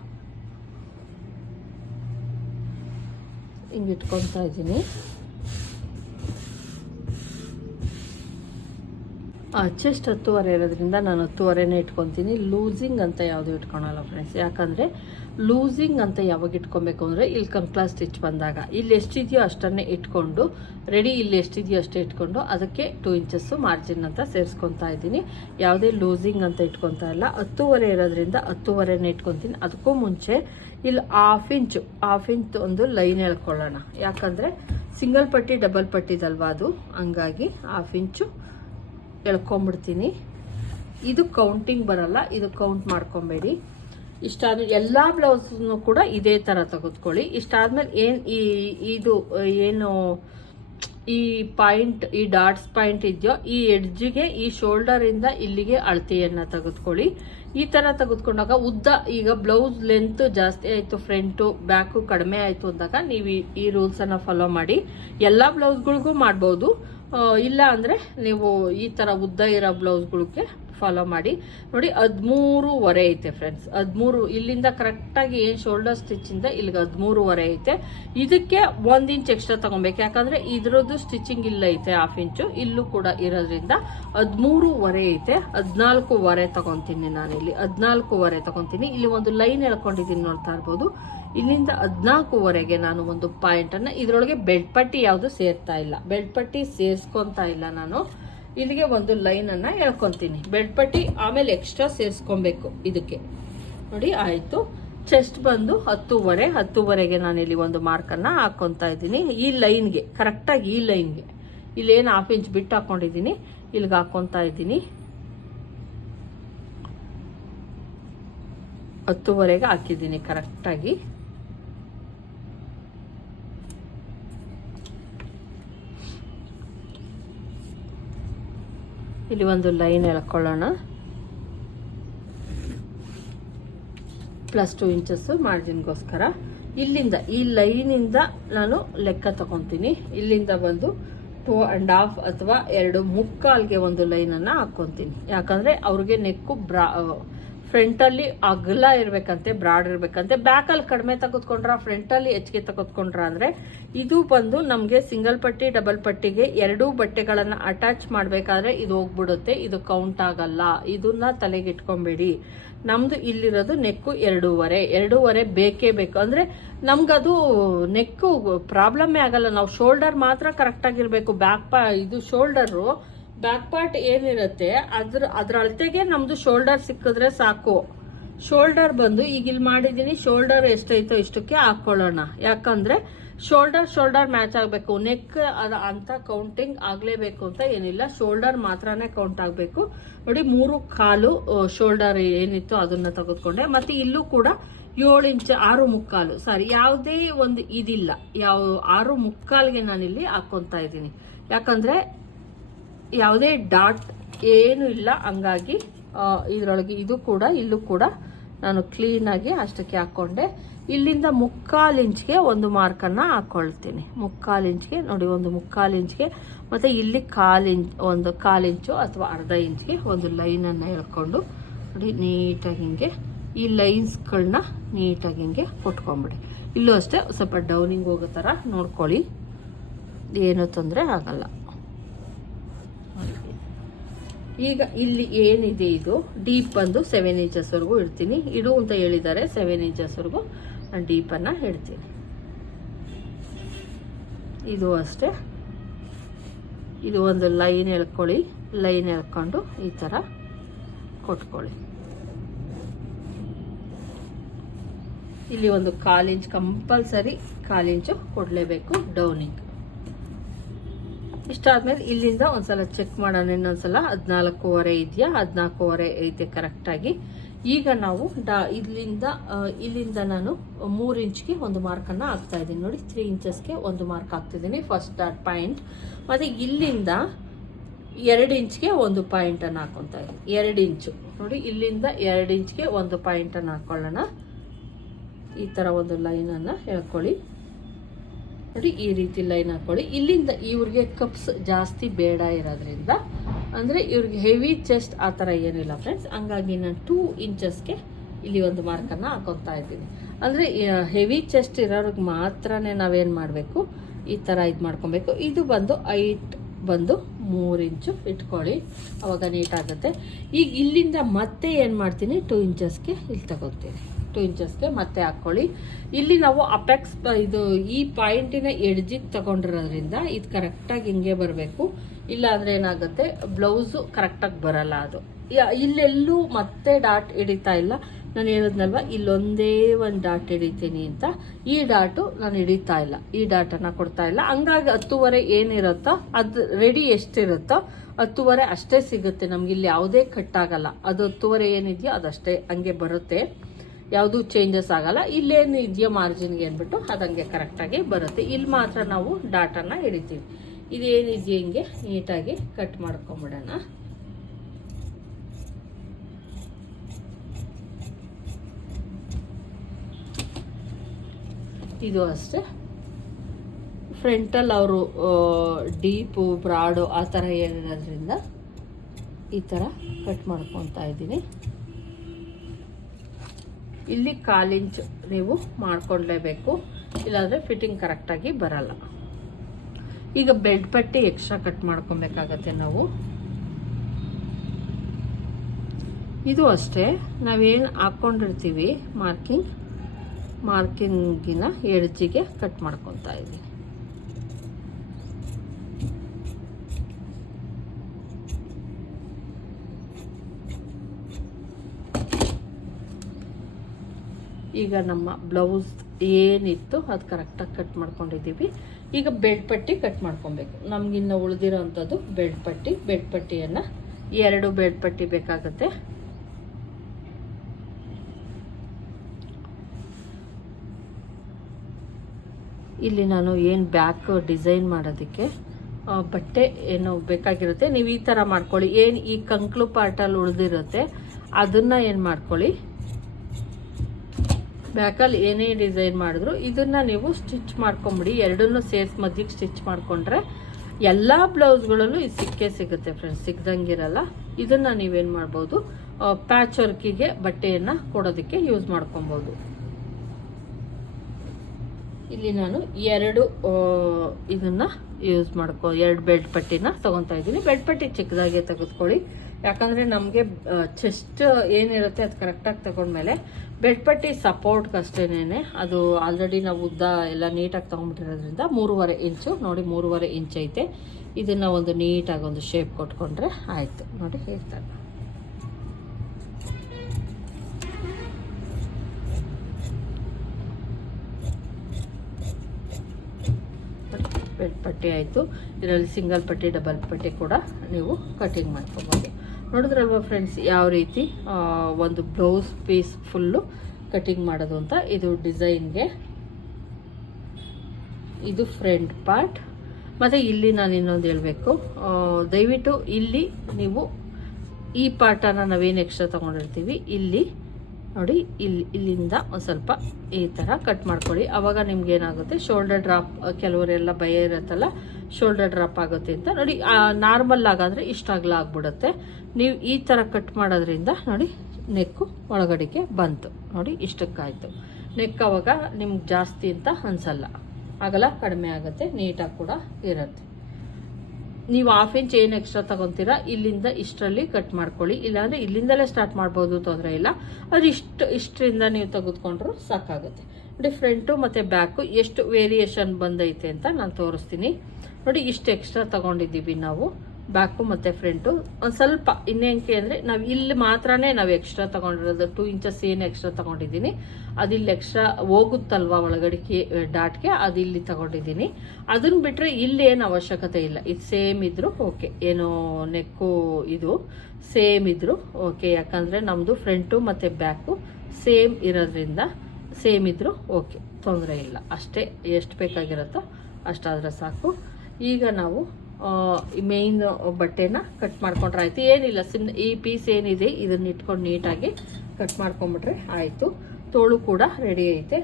ಹಿಂಗೆ ಇಟ್ಕೊತಾ ಇದ್ದೀನಿ. ಚೆಸ್ಟ್ ಹತ್ತುವರೆ ಇರೋದ್ರಿಂದ ನಾನು ಹತ್ತುವರೆನೇ ಇಟ್ಕೊತೀನಿ. ಲೂಸಿಂಗ್ ಅಂತ ಯಾವುದು ಇಟ್ಕೊಳಲ್ಲ ಫ್ರೆಂಡ್ಸ್ ಯಾಕಂದರೆ ಲೂಸಿಂಗ್ ಅಂತ ಯಾವಾಗ ಇಟ್ಕೊಬೇಕು ಅಂದರೆ ಇಲ್ಲಿ ಕಂಕ್ಲಾ ಸ್ಟಿಚ್ ಬಂದಾಗ. ಇಲ್ಲಿ ಎಷ್ಟಿದೆಯೋ ಅಷ್ಟನ್ನೇ ಇಟ್ಕೊಂಡು ರೆಡಿ ಇಲ್ಲಿ ಎಷ್ಟಿದೆಯೋ ಅಷ್ಟೇ ಇಟ್ಕೊಂಡು ಅದಕ್ಕೆ ಟೂ ಇಂಚಸ್ಸು ಮಾರ್ಜಿನ್ ಅಂತ ಸೇರಿಸ್ಕೊತಾ ಇದ್ದೀನಿ. ಯಾವುದೇ ಲೂಸಿಂಗ್ ಅಂತ ಇಟ್ಕೊತಾ ಇಲ್ಲ. ಹತ್ತುವರೆ ಇರೋದ್ರಿಂದ ಹತ್ತುವರೆನೇ ಇಟ್ಕೊತೀನಿ. ಅದಕ್ಕೂ ಮುಂಚೆ ಇಲ್ಲಿ ಹಾಫ್ ಇಂಚು ಹಾಫ್ ಇಂಚ್ ಒಂದು ಲೈನ್ ಎಳ್ಕೊಳ್ಳೋಣ. ಯಾಕಂದರೆ ಸಿಂಗಲ್ ಪಟ್ಟಿ ಡಬಲ್ ಪಟ್ಟಿದಲ್ವಾ ಅದು? ಹಂಗಾಗಿ ಹಾಫ್ ಇಂಚು ಎಳ್ಕೊಂಬಿಡ್ತೀನಿ. ಇದು ಕೌಂಟಿಂಗ್ ಬರಲ್ಲ, ಇದು ಕೌಂಟ್ ಮಾಡ್ಕೊಬೇಡಿ. ಇಷ್ಟಾದ ಎಲ್ಲ ಬ್ಲೌಸ್ನು ಕೂಡ ಇದೇ ಥರ ತೆಗೆದುಕೊಳ್ಳಿ. ಇಷ್ಟಾದ್ಮೇಲೆ ಏನು ಈ, ಇದು, ಏನು, ಈ ಪಾಯಿಂಟ್, ಈ ಡಾಟ್ಸ್ ಪಾಯಿಂಟ್ ಇದೆಯೋ, ಈ ಎಡ್ಜಿಗೆ, ಈ ಶೋಲ್ಡರಿಂದ ಇಲ್ಲಿಗೆ ಅಳತೆಯನ್ನು ತೆಗೆದುಕೊಳ್ಳಿ. ಈ ಥರ ತೆಗೆದುಕೊಂಡಾಗ ಉದ್ದ, ಈಗ ಬ್ಲೌಸ್ ಲೆಂತ್ ಜಾಸ್ತಿ ಆಯಿತು ಫ್ರಂಟು ಬ್ಯಾಕು ಕಡಿಮೆ ಆಯಿತು ಅಂದಾಗ ನೀವು ಈ- ರೂಲ್ಸನ್ನು ಫಾಲೋ ಮಾಡಿ. ಎಲ್ಲ ಬ್ಲೌಸ್ಗಳಿಗೂ ಮಾಡ್ಬೋದು. ಇಲ್ಲ ಅಂದರೆ ನೀವು ಈ ಥರ ಉದ್ದ ಇರೋ ಬ್ಲೌಸ್ಗಳಿಗೆ ಫಾಲೋ ಮಾಡಿ. ನೋಡಿ, ಹದಿಮೂರುವರೆ ಐತೆ ಫ್ರೆಂಡ್ಸ್ ಹದಿಮೂರು, ಇಲ್ಲಿಂದ ಕರೆಕ್ಟಾಗಿ ಏನು ಶೋಲ್ಡರ್ ಸ್ಟಿಚ್ಚಿಂದ ಇಲ್ಲಿಗೆ ಹದಿಮೂರುವರೆ ಐತೆ. ಇದಕ್ಕೆ ಒಂದು ಇಂಚ್ ಎಕ್ಸ್ಟ್ರಾ ತಗೊಬೇಕು. ಯಾಕಂದರೆ ಇದರದ್ದು ಸ್ಟಿಚಿಂಗ್ ಇಲ್ಲ ಐತೆ ಹಾಫ್ ಇಂಚು ಇಲ್ಲೂ ಕೂಡ ಇರೋದ್ರಿಂದ ಹದಿಮೂರುವರೆ ಐತೆ. ಹದಿನಾಲ್ಕೂವರೆ ತಗೊತೀನಿ ನಾನಿಲ್ಲಿ. ಹದಿನಾಲ್ಕೂವರೆ ತೊಗೊತೀನಿ. ಇಲ್ಲಿ ಒಂದು ಲೈನ್ ಎಳ್ಕೊಂಡಿದ್ದೀನಿ ನೋಡ್ತಾ ಇರ್ಬೋದು. ಇಲ್ಲಿಂದ ಹದಿನಾಲ್ಕುವರೆಗೆ ನಾನು ಒಂದು ಪಾಯಿಂಟನ್ನು ಇದರೊಳಗೆ ಬೆಡ್ ಪಟ್ಟಿ ಯಾವುದು ಸೇರ್ತಾ ಇಲ್ಲ. ಬೆಡ್ ಪಟ್ಟಿ ಸೇರಿಸ್ಕೊತಾ ಇಲ್ಲ ನಾನು. ಇಲ್ಲಿಗೆ ಒಂದು ಲೈನನ್ನು ಹೇಳ್ಕೊತೀನಿ ಬೆಡ್ ಪಟ್ಟಿ ಆಮೇಲೆ ಎಕ್ಸ್ಟ್ರಾ ಸೇರಿಸ್ಕೊಬೇಕು ಇದಕ್ಕೆ. ನೋಡಿ, ಆಯಿತು. ಚೆಸ್ಟ್ ಬಂದು ಹತ್ತುವರೆ, ಹತ್ತುವರೆಗೆ ನಾನು ಇಲ್ಲಿ ಒಂದು ಮಾರ್ಕನ್ನು ಹಾಕ್ಕೊತಾ ಇದ್ದೀನಿ. ಈ ಲೈನ್ಗೆ ಕರೆಕ್ಟಾಗಿ ಈ ಲೈನ್ಗೆ ಇಲ್ಲೇನು ಹಾಫ್ ಇಂಚ್ ಬಿಟ್ಟು ಹಾಕ್ಕೊಂಡಿದ್ದೀನಿ ಇಲ್ಲಿಗೆ ಹಾಕ್ಕೊತಾ ಇದ್ದೀನಿ. ಹತ್ತುವರೆಗೆ ಹಾಕಿದ್ದೀನಿ ಕರೆಕ್ಟಾಗಿ ಇಲ್ಲಿ ಒಂದು ಲೈನ್ ಎಳ್ಕೊಳ್ಳೋಣ ಪ್ಲಸ್ ಟೂ ಇಂಚಸ್ಸು ಮಾರ್ಜಿನ್ಗೋಸ್ಕರ. ಇಲ್ಲಿಂದ, ಈ ಲೈನಿಂದ ನಾನು ಲೆಕ್ಕ ತಗೊತೀನಿ. ಇಲ್ಲಿಂದ ಬಂದು ಟೂ ಆ್ಯಂಡ್ ಹಾಫ್ ಅಥವಾ ಎರಡು ಮುಕ್ಕಾಲ್ಗೆ ಒಂದು ಲೈನನ್ನು ಹಾಕ್ಕೊತೀನಿ. ಯಾಕಂದರೆ ಅವ್ರಿಗೆ ನೆಕ್ಕು ಬ್ರಾ ಫ್ರಂಟಲ್ಲಿ ಅಗಲ ಇರಬೇಕಂತೆ, ಬ್ರಾಡ್ ಇರಬೇಕಂತೆ ಬ್ಯಾಕಲ್ಲಿ ಕಡಿಮೆ ತೆಗೆದುಕೊಂಡ್ರ ಫ್ರಂಟಲ್ಲಿ ಹೆಚ್ಚಿಗೆ ತೆಗೆದುಕೊಂಡ್ರ ಅಂದರೆ ಇದು ಬಂದು ನಮಗೆ ಸಿಂಗಲ್ ಪಟ್ಟಿ ಡಬಲ್ ಪಟ್ಟಿಗೆ ಎರಡೂ ಬಟ್ಟೆಗಳನ್ನು ಅಟ್ಯಾಚ್ ಮಾಡಬೇಕಾದ್ರೆ ಇದು ಹೋಗ್ಬಿಡುತ್ತೆ. ಇದು ಕೌಂಟ್ ಆಗಲ್ಲ. ಇದನ್ನ ತಲೆಗೆ ಇಟ್ಕೊಬೇಡಿ. ನಮ್ದು ಇಲ್ಲಿರೋದು ನೆಕ್ಕು ಎರಡೂವರೆ. ಎರಡೂವರೆ ಬೇಕೇ ಬೇಕು. ಅಂದರೆ ನಮ್ಗದು ನೆಕ್ಕು ಪ್ರಾಬ್ಲಮ್ಮೇ ಆಗಲ್ಲ. ನಾವು ಶೋಲ್ಡರ್ ಮಾತ್ರ ಕರೆಕ್ಟಾಗಿರಬೇಕು ಬ್ಯಾಕ್ ಪಾ, ಇದು ಶೋಲ್ಡರು ಬ್ಯಾಕ್ ಪಾರ್ಟ್ ಏನಿರುತ್ತೆ, ಅದ್ರ ಅದ್ರ ಅಳತೆಗೆ ನಮ್ದು ಶೋಲ್ಡರ್ ಸಿಕ್ಕಿದ್ರೆ ಸಾಕು. ಶೋಲ್ಡರ್ ಬಂದು, ಈಗ ಇಲ್ಲಿ ಮಾಡಿದ್ದೀನಿ ಶೋಲ್ಡರ್ ಎಷ್ಟೈತೋ ಇಷ್ಟಕ್ಕೆ ಹಾಕೊಳ್ಳೋಣ. ಯಾಕಂದ್ರೆ ಶೋಲ್ಡರ್ ಶೋಲ್ಡರ್ ಮ್ಯಾಚ್ ಆಗಬೇಕು. ನೆಕ್ ಅದ ಅಂತ ಕೌಂಟಿಂಗ್ ಆಗಲೇಬೇಕು ಅಂತ ಏನಿಲ್ಲ. ಶೋಲ್ಡರ್ ಮಾತ್ರನೇ ಕೌಂಟ್ ಆಗಬೇಕು. ನೋಡಿ, ಮೂರು ಕಾಲು ಶೋಲ್ಡರ್ ಏನಿತ್ತು ಅದನ್ನ ತೆಗೆದುಕೊಂಡೆ. ಮತ್ತೆ ಇಲ್ಲೂ ಕೂಡ ಏಳು ಇಂಚ್, ಆರು ಮುಕ್ಕಾಲು. ಸಾರಿ ಯಾವುದೇ ಒಂದು ಇದಿಲ್ಲ. ಯಾವ, ಆರು ಮುಕ್ಕಾಲ್ಗೆ ಇಲ್ಲಿ ಹಾಕೊಂತ ಇದ್ದೀನಿ. ಯಾಕಂದ್ರೆ ಯಾವುದೇ ಡಾಟ್ ಏನು ಇಲ್ಲ. ಹಂಗಾಗಿ ಇದರೊಳಗೆ ಇದು ಕೂಡ, ಇಲ್ಲೂ ಕೂಡ ನಾನು ಕ್ಲೀನಾಗಿ ಅಷ್ಟಕ್ಕೆ ಹಾಕ್ಕೊಂಡೆ ಇಲ್ಲಿಂದ ಮುಕ್ಕಾಲು ಇಂಚ್ಗೆ ಒಂದು ಮಾರ್ಕನ್ನು ಹಾಕ್ಕೊಳ್ತೀನಿ ಮುಕ್ಕಾಲು ಇಂಚ್ಗೆ, ನೋಡಿ, ಒಂದು ಮುಕ್ಕಾಲು ಇಂಚ್ಗೆ, ಮತ್ತು ಇಲ್ಲಿ ಕಾಲು ಇಂಚ್ ಒಂದು ಕಾಲು ಇಂಚು ಅಥವಾ ಅರ್ಧ ಇಂಚ್ಗೆ ಒಂದು ಲೈನನ್ನು ಎಳ್ಕೊಂಡು ನೋಡಿ, ನೀಟಾಗಿ ಹಿಂಗೆ, ಈ ಲೈನ್ಸ್ಗಳನ್ನ ನೀಟಾಗಿ ಹಿಂಗೆ ಕೊಟ್ಕೊಂಬಿಡಿ. ಇಲ್ಲೂ ಅಷ್ಟೇ ಸ್ವಲ್ಪ ಡೌನಿಂಗ್ ಹೋಗೋ ಥರ ನೋಡ್ಕೊಳ್ಳಿ. ಏನೂ ತೊಂದರೆ ಆಗಲ್ಲ. ಈಗ ಇಲ್ಲಿ ಏನಿದೆ ಇದು? ಡೀಪ್ ಬಂದು ಸೆವೆನ್ ಇಂಚಸ್ವರೆಗೂ ಇಡ್ತೀನಿ. ಇಡು ಅಂತ ಹೇಳಿದ್ದಾರೆ ಸೆವೆನ್ ಇಂಚಸ್ವರೆಗೂ ನಾನು ಡೀಪನ್ನು ಇಡ್ತೀನಿ. ಇದು ಅಷ್ಟೇ. ಇದು ಒಂದು ಲೈನ್ ಎಳ್ಕೊಳ್ಳಿ. ಲೈನ್ ಎಳ್ಕೊಂಡು ಈ ಥರ ಕೊಟ್ಕೊಳ್ಳಿ. ಇಲ್ಲಿ ಒಂದು ಕಾಲಿಂಚ್ ಕಂಪಲ್ಸರಿ ಕಾಲಿಂಚು ಕೊಡಲೇಬೇಕು, ಡೌನಿಂಗ್. ಇಷ್ಟಾದ್ಮೇಲೆ ಇಲ್ಲಿಂದ ಒಂದ್ಸಲ ಚೆಕ್ ಮಾಡೋಣ, ಇನ್ನೊಂದ್ಸಲ ಹದಿನಾಲ್ಕೂವರೆ ಇದೆಯಾ? ಹದಿನಾಲ್ಕೂವರೆ ಐತೆ ಕರೆಕ್ಟಾಗಿ ಈಗ ನಾವು ಡಾ, ಇಲ್ಲಿಂದ ಇಲ್ಲಿಂದ ನಾನು ಮೂರು ಇಂಚ್ಗೆ ಒಂದು ಮಾರ್ಕನ್ನು ಹಾಕ್ತಾ ಇದ್ದೀನಿ. ನೋಡಿ ತ್ರೀ ಇಂಚಸ್ಗೆ ಒಂದು ಮಾರ್ಕ್ ಹಾಕ್ತಿದ್ದೀನಿ ಫಸ್ಟ್ ಡಾಟ್ ಪಾಯಿಂಟ್ ಮತ್ತು ಇಲ್ಲಿಂದ ಎರಡು ಇಂಚ್ಗೆ ಒಂದು ಪಾಯಿಂಟನ್ನು ಹಾಕೊತಾ ಇದ್ದೀನಿ. ಎರಡು ಇಂಚು. ನೋಡಿ, ಇಲ್ಲಿಂದ ಎರಡು ಇಂಚ್ಗೆ ಒಂದು ಪಾಯಿಂಟನ್ನು ಹಾಕ್ಕೊಳ್ಳೋಣ ಈ ಥರ ಒಂದು ಲೈನನ್ನು ಹೇಳ್ಕೊಳ್ಳಿ. ನೋಡಿ ಈ ರೀತಿ ಲೈನ್ ಹಾಕೊಳ್ಳಿ. ಇಲ್ಲಿಂದ ಇವ್ರಿಗೆ ಕಪ್ಸ್ ಜಾಸ್ತಿ ಬೇಡ ಇರೋದ್ರಿಂದ, ಅಂದರೆ ಇವ್ರಿಗೆ ಹೆವಿ ಚೆಸ್ಟ್ ಆ ಥರ ಏನಿಲ್ಲ ಫ್ರೆಂಡ್ಸ್ ಹಂಗಾಗಿ ನಾನು ಟೂ ಇಂಚಸ್ಗೆ ಇಲ್ಲಿ ಒಂದು ಮಾರ್ಕನ್ನು ಹಾಕೊತಾ ಇದ್ದೀನಿ. ಅಂದರೆ ಹೆವಿ ಚೆಸ್ಟ್ ಇರೋರಿಗೆ ಮಾತ್ರನೇ ನಾವೇನು ಮಾಡಬೇಕು? ಈ ಥರ ಇದು ಮಾಡ್ಕೊಬೇಕು ಇದು ಬಂದು ಐಟ್ ಬಂದು ಮೂರು ಇಂಚು ಇಟ್ಕೊಳ್ಳಿ. ಅವಾಗ ನೀಟಾಗುತ್ತೆ ಈಗ ಇಲ್ಲಿಂದ ಮತ್ತೆ ಏನು ಮಾಡ್ತೀನಿ? ಟೂ ಇಂಚಸ್ಗೆ ಇಲ್ಲಿ ತಗೋತೀನಿ ಟೂ ಇಂಚಸ್ಗೆ ಮತ್ತೆ ಹಾಕ್ಕೊಳ್ಳಿ ಇಲ್ಲಿ ನಾವು ಅಪೆಕ್ಸ್ ಇದು ಈ ಪಾಯಿಂಟಿನ ಎಡ್ಜಿಗೆ ತಗೊಂಡಿರೋದ್ರಿಂದ ಇದು ಕರೆಕ್ಟಾಗಿ ಹಿಂಗೆ ಬರಬೇಕು. ಇಲ್ಲ ಅಂದರೆ ಏನಾಗುತ್ತೆ ಬ್ಲೌಸು ಕರೆಕ್ಟಾಗಿ ಬರಲ್ಲ ಅದು. ಇಲ್ಲೆಲ್ಲೂ ಮತ್ತೆ ಡಾಟ್ ಹಿಡಿತಾ ಇಲ್ಲ. ನಾನು ಹೇಳಿದ್ನಲ್ವ, ಇಲ್ಲೊಂದೇ ಒಂದು ಡಾಟ್ ಹಿಡಿತೀನಿ ಅಂತ. ಈ ಡಾಟು ನಾನು ಹಿಡಿತಾ ಇಲ್ಲ. ಈ ಡಾಟನ್ನು ಕೊಡ್ತಾ ಇಲ್ಲ. ಹಂಗಾಗಿ ಹತ್ತುವರೆ ಏನಿರುತ್ತೋ ಅದು ರೆಡಿ ಎಷ್ಟಿರುತ್ತೋ ಹತ್ತುವರೆ ಅಷ್ಟೇ ಸಿಗುತ್ತೆ. ನಮ್ಗೆ ಇಲ್ಲಿ ಯಾವುದೇ ಕಟ್ ಆಗಲ್ಲ. ಅದು ಹತ್ತುವರೆ ಏನಿದೆಯೋ ಅದಷ್ಟೇ ಹಂಗೆ ಬರುತ್ತೆ. ಯಾವುದೂ ಚೇಂಜಸ್ ಆಗಲ್ಲ. ಇಲ್ಲೇನು ಇದೆಯೋ ಮಾರ್ಜಿನ್ಗೆ ಅಂದ್ಬಿಟ್ಟು ಅದಂಗೆ ಕರೆಕ್ಟಾಗಿ ಬರುತ್ತೆ. ಇಲ್ಲಿ ಮಾತ್ರ ನಾವು ಡಾಟನ್ನ ಹಿಡಿತೀವಿ ಇದೇನಿದೆಯೋ ಹಿಂಗೆ ನೀಟಾಗಿ ಕಟ್ ಮಾಡ್ಕೊಂಬಿಡೋಣ. ಇದು ಅಷ್ಟೇ. ಫ್ರಂಟಲ್ಲಿ ಅವರು ಡೀಪು ಬ್ರಾಡು ಆ ಥರ ಏನಿರೋದ್ರಿಂದ ಈ ಥರ ಕಟ್ ಮಾಡ್ಕೊತಾ ಇದ್ದೀನಿ. ಇಲ್ಲಿ ಕಾಲು ಇಂಚ್ ನೀವು ಮಾಡ್ಕೊಳ್ಲೇಬೇಕು ಇಲ್ಲಾಂದರೆ ಫಿಟ್ಟಿಂಗ್ ಕರೆಕ್ಟಾಗಿ ಬರಲ್ಲ. ಈಗ ಬೆಲ್ಟ್ ಪಟ್ಟಿ ಎಕ್ಸ್ಟ್ರಾ ಕಟ್ ಮಾಡ್ಕೊಬೇಕಾಗತ್ತೆ ನಾವು. ಇದು ಅಷ್ಟೇ. ನಾವೇನು ಹಾಕ್ಕೊಂಡಿರ್ತೀವಿ ಮಾರ್ಕಿಂಗ್ ಮಾರ್ಕಿಂಗಿನ ಎಡ್ಜಿಗೆ ಕಟ್ ಮಾಡ್ಕೊತಾ ಇದ್ದೀನಿ ಈಗ ನಮ್ಮ ಬ್ಲೌಸ್ ಏನಿತ್ತು ಅದು ಕರೆಕ್ಟಾಗಿ ಕಟ್ ಮಾಡ್ಕೊಂಡಿದ್ದೀವಿ. ಈಗ ಬೆಡ್ ಪಟ್ಟಿ ಕಟ್ ಮಾಡ್ಕೊಬೇಕು. ನಮಗಿನ್ನು ಉಳಿದಿರೋ ಅಂಥದ್ದು ಬೆಡ್ ಪಟ್ಟಿ. ಬೆಡ್ ಪಟ್ಟಿಯನ್ನು ಎರಡು ಬೆಡ್ ಪಟ್ಟಿ ಬೇಕಾಗುತ್ತೆ. ಇಲ್ಲಿ ನಾನು ಏನು ಬ್ಯಾಕ್ ಡಿಸೈನ್ ಮಾಡೋದಕ್ಕೆ ಬಟ್ಟೆ ಏನು ಬೇಕಾಗಿರುತ್ತೆ. ನೀವು ಈ ಥರ ಮಾಡ್ಕೊಳ್ಳಿ. ಏನು ಈ ಕಂಕ್ಳು ಪಾರ್ಟಲ್ಲಿ ಉಳಿದಿರುತ್ತೆ, ಅದನ್ನು ಏನು ಮಾಡ್ಕೊಳ್ಳಿ? ಬ್ಯಾಕಲ್ಲಿ ಏನೇ ಡಿಸೈನ್ ಮಾಡಿದ್ರು, ಇದನ್ನ ನೀವು ಸ್ಟಿಚ್ ಮಾಡ್ಕೊಂಬಿಡಿ. ಎರಡನ್ನೂ ಸೇರಿಸಿ ಮಧ್ಯಕ್ಕೆ ಸ್ಟಿಚ್ ಮಾಡಿಕೊಂಡ್ರೆ ಎಲ್ಲ ಬ್ಲೌಸ್ಗಳಲ್ಲೂ ಇದು ಸಿಕ್ಕೇ ಸಿಗುತ್ತೆ ಫ್ರೆಂಡ್ಸ್ ಸಿಗ್ದಂಗಿರಲ್ಲ. ಇದನ್ನು ನೀವೇನು ಮಾಡ್ಬೋದು ಪ್ಯಾಚ್ ವರ್ಕಿಗೆ ಬಟ್ಟೆಯನ್ನು ಕೊಡೋದಕ್ಕೆ ಯೂಸ್ ಮಾಡ್ಕೊಬೋದು. ಇಲ್ಲಿ ನಾನು ಎರಡು ಇದನ್ನು ಯೂಸ್ ಮಾಡ್ಕೊ, ಎರಡು ಬೆಡ್ ಪಟ್ಟಿನ ತಗೊತಾ ಇದ್ದೀನಿ. ಬೆಡ್ ಪಟ್ಟಿ ಚಿಕ್ಕದಾಗೆ ತೆಗೆದುಕೊಳ್ಳಿ. ಯಾಕಂದ್ರೆ ನಮಗೆ ಚೆಸ್ಟ್ ಏನಿರುತ್ತೆ ಅದು ಕರೆಕ್ಟಾಗಿ ತಗೊಂಡ್ಮೇಲೆ ಬೆಡ್ ಪಟ್ಟಿ ಸಪೋರ್ಟ್ಗಷ್ಟೇನೆ ಅದು ಆಲ್ರೆಡಿ ನಾವು ಉದ್ದ ಎಲ್ಲ ನೀಟಾಗಿ ತೊಗೊಂಡ್ಬಿಟ್ಟಿರೋದ್ರಿಂದ ಮೂರುವರೆ ಇಂಚು ನೋಡಿ ಮೂರುವರೆ ಇಂಚ್ ಐತೆ. ಇದನ್ನ ಒಂದು ನೀಟಾಗಿ ಒಂದು ಶೇಪ್ ಕೊಟ್ಕೊಂಡ್ರೆ ಆಯಿತು. ನೋಡಿ ಹೇಳ್ತಾರೆ ಬೆಡ್ ಪಟ್ಟಿ ಆಯಿತು. ಇದರಲ್ಲಿ ಸಿಂಗಲ್ ಪಟ್ಟಿ ಡಬಲ್ ಪಟ್ಟಿ ಕೂಡ ನೀವು ಕಟಿಂಗ್ ಮಾಡ್ಕೋಬೋದು. ನೋಡಿದ್ರಲ್ವಾ ಫ್ರೆಂಡ್ಸ್ ಯಾವ ರೀತಿ ಒಂದು ಬ್ಲೌಸ್ ಪೀಸ್ ಫುಲ್ಲು ಕಟಿಂಗ್ ಮಾಡೋದು ಅಂತ, ಇದು ಡಿಸೈನ್ಗೆ ಇದು ಫ್ರಂಟ್ ಪಾರ್ಟ್ ಮತ್ತು ಇಲ್ಲಿ ನಾನು ಇನ್ನೊಂದು ಹೇಳಬೇಕು. ದಯವಿಟ್ಟು ಇಲ್ಲಿ ನೀವು ಈ ಪಾರ್ಟನ್ನು ನಾವೇನು ಎಕ್ಸ್ಟ್ರಾ ತೊಗೊಂಡಿರ್ತೀವಿ, ಇಲ್ಲಿ ನೋಡಿ ಇಲ್ಲಿ ಇಲ್ಲಿಂದ ಒಂದು ಸ್ವಲ್ಪ ಈ ಥರ ಕಟ್ ಮಾಡ್ಕೊಳ್ಳಿ. ಆವಾಗ ನಿಮ್ಗೆ ಏನಾಗುತ್ತೆ ಶೋಲ್ಡರ್ ಡ್ರಾಪ್ ಕೆಲವರೆಲ್ಲ ಭಯ ಇರುತ್ತಲ್ಲ ಶೋಲ್ಡರ್ ಡ್ರಾಪ್ ಆಗುತ್ತೆ ಅಂತ. ನೋಡಿ ನಾರ್ಮಲ್ ಆಗಾದರೆ ಇಷ್ಟ ಅಗಲ ಆಗ್ಬಿಡುತ್ತೆ. ನೀವು ಈ ಥರ ಕಟ್ ಮಾಡೋದ್ರಿಂದ, ನೋಡಿ, ನೆಕ್ಕು ಒಳಗಡೆಗೆ ಬಂತು. ನೋಡಿ, ಇಷ್ಟಕ್ಕಾಯಿತು. ನೆಕ್ ಅವಾಗ ನಿಮ್ಗೆ ಜಾಸ್ತಿ ಅಂತ ಅನ್ಸಲ್ಲ. ಆಗಲ್ಲ, ಕಡಿಮೆ ಆಗುತ್ತೆ, ನೀಟಾಗಿ ಕೂಡ ಇರುತ್ತೆ. ನೀವು ಹಾಫ್ ಇಂಚ್ ಏನು ಎಕ್ಸ್ಟ್ರಾ ತಗೊಂತೀರಾ, ಇಲ್ಲಿಂದ ಇಷ್ಟರಲ್ಲಿ ಕಟ್ ಮಾಡ್ಕೊಳ್ಳಿ. ಇಲ್ಲಾಂದರೆ ಇಲ್ಲಿಂದಲೇ ಸ್ಟಾರ್ಟ್ ಮಾಡ್ಬೋದು, ತೊಂದರೆ ಇಲ್ಲ. ಅದು ಇಷ್ಟು, ಇಷ್ಟರಿಂದ ನೀವು ತೆಗೆದುಕೊಂಡ್ರು ಸಾಕಾಗುತ್ತೆ. ನೋಡಿ ಫ್ರಂಟು ಮತ್ತು ಬ್ಯಾಕು ಎಷ್ಟು ವೇರಿಯೇಷನ್ ಬಂದೈತೆ ಅಂತ ನಾನು ತೋರಿಸ್ತೀನಿ. ನೋಡಿ ಇಷ್ಟು ಎಕ್ಸ್ಟ್ರಾ ತಗೊಂಡಿದ್ದೀವಿ ನಾವು. ಬ್ಯಾಕು ಮತ್ತು ಫ್ರಂಟು ಒಂದು ಸ್ವಲ್ಪ ಇನ್ನೇಂಕೆ ಅಂದರೆ ನಾವು ಇಲ್ಲಿ ಮಾತ್ರನೇ ನಾವು ಎಕ್ಸ್ಟ್ರಾ ತಗೊಂಡಿರೋದು. ಟೂ ಇಂಚಸ್ ಏನು ಎಕ್ಸ್ಟ್ರಾ ತಗೊಂಡಿದ್ದೀನಿ. ಅದಿಲ್ಲಿ ಎಕ್ಸ್ಟ್ರಾ ಹೋಗುತ್ತಲ್ವ ಒಳಗಡಿಕೆ ಡಾಟ್ಗೆ, ಅದು ಇಲ್ಲಿ ತಗೊಂಡಿದ್ದೀನಿ. ಅದನ್ನ ಬಿಟ್ಟರೆ ಇಲ್ಲಿ ಏನು ಅವಶ್ಯಕತೆ ಇಲ್ಲ. ಇದು ಸೇಮ್ ಇದ್ರು ಓಕೆ ಏನು ನೆಕ್ಕು ಇದು ಸೇಮ್ ಇದ್ರು ಓಕೆ ಯಾಕಂದರೆ ನಮ್ಮದು ಫ್ರಂಟು ಮತ್ತು ಬ್ಯಾಕು ಸೇಮ್ ಇರೋದ್ರಿಂದ ಸೇಮ್ ಇದ್ರು ಓಕೆ ತೊಂದರೆ ಇಲ್ಲ. ಅಷ್ಟೇ, ಎಷ್ಟು ಬೇಕಾಗಿರುತ್ತೋ ಅಷ್ಟಾದರೆ ಸಾಕು. ಈಗ ನಾವು ಮೇಯ್ನ್ ಬಟ್ಟೆನ ಕಟ್ ಮಾಡ್ಕೊಂಡ್ರೆ ಆಯ್ತು. ಏನಿಲ್ಲ ಸಿಮ್ ಈ ಪೀಸ್ ಏನಿದೆ, ಇದನ್ನ ಇಟ್ಕೊಂಡು ನೀಟಾಗಿ ಕಟ್ ಮಾಡ್ಕೊಂಬಿಟ್ರೆ ಆಯಿತು. ತೋಳು ಕೂಡ ರೆಡಿ ಐತೆ.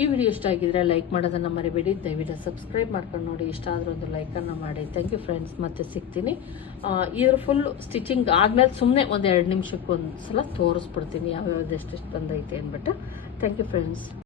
ಈ ವಿಡಿಯೋ ಇಷ್ಟ ಆಗಿದ್ರೆ ಲೈಕ್ ಮಾಡೋದನ್ನು ಮರಿಬೇಡಿ. ದಯವಿಟ್ಟು ಸಬ್ಸ್ಕ್ರೈಬ್ ಮಾಡ್ಕೊಂಡು ನೋಡಿ. ಇಷ್ಟ ಆದರೂ ಒಂದು ಲೈಕನ್ನು ಮಾಡಿ. ಥ್ಯಾಂಕ್ ಯು ಫ್ರೆಂಡ್ಸ್ ಮತ್ತೆ ಸಿಗ್ತೀನಿ. ಇದ್ರ ಫುಲ್ ಸ್ಟಿಚಿಂಗ್ ಆದಮೇಲೆ ಸುಮ್ಮನೆ ಒಂದು ಎರಡು ನಿಮಿಷಕ್ಕೆ ಒಂದು ಸಲ ತೋರಿಸ್ಬಿಡ್ತೀನಿ. ಯಾವ್ಯಾವ್ದು ಎಷ್ಟೆಷ್ಟು ಬಂದೈತೆ ಅಂದ್ಬಿಟ್ಟು. Thank you friends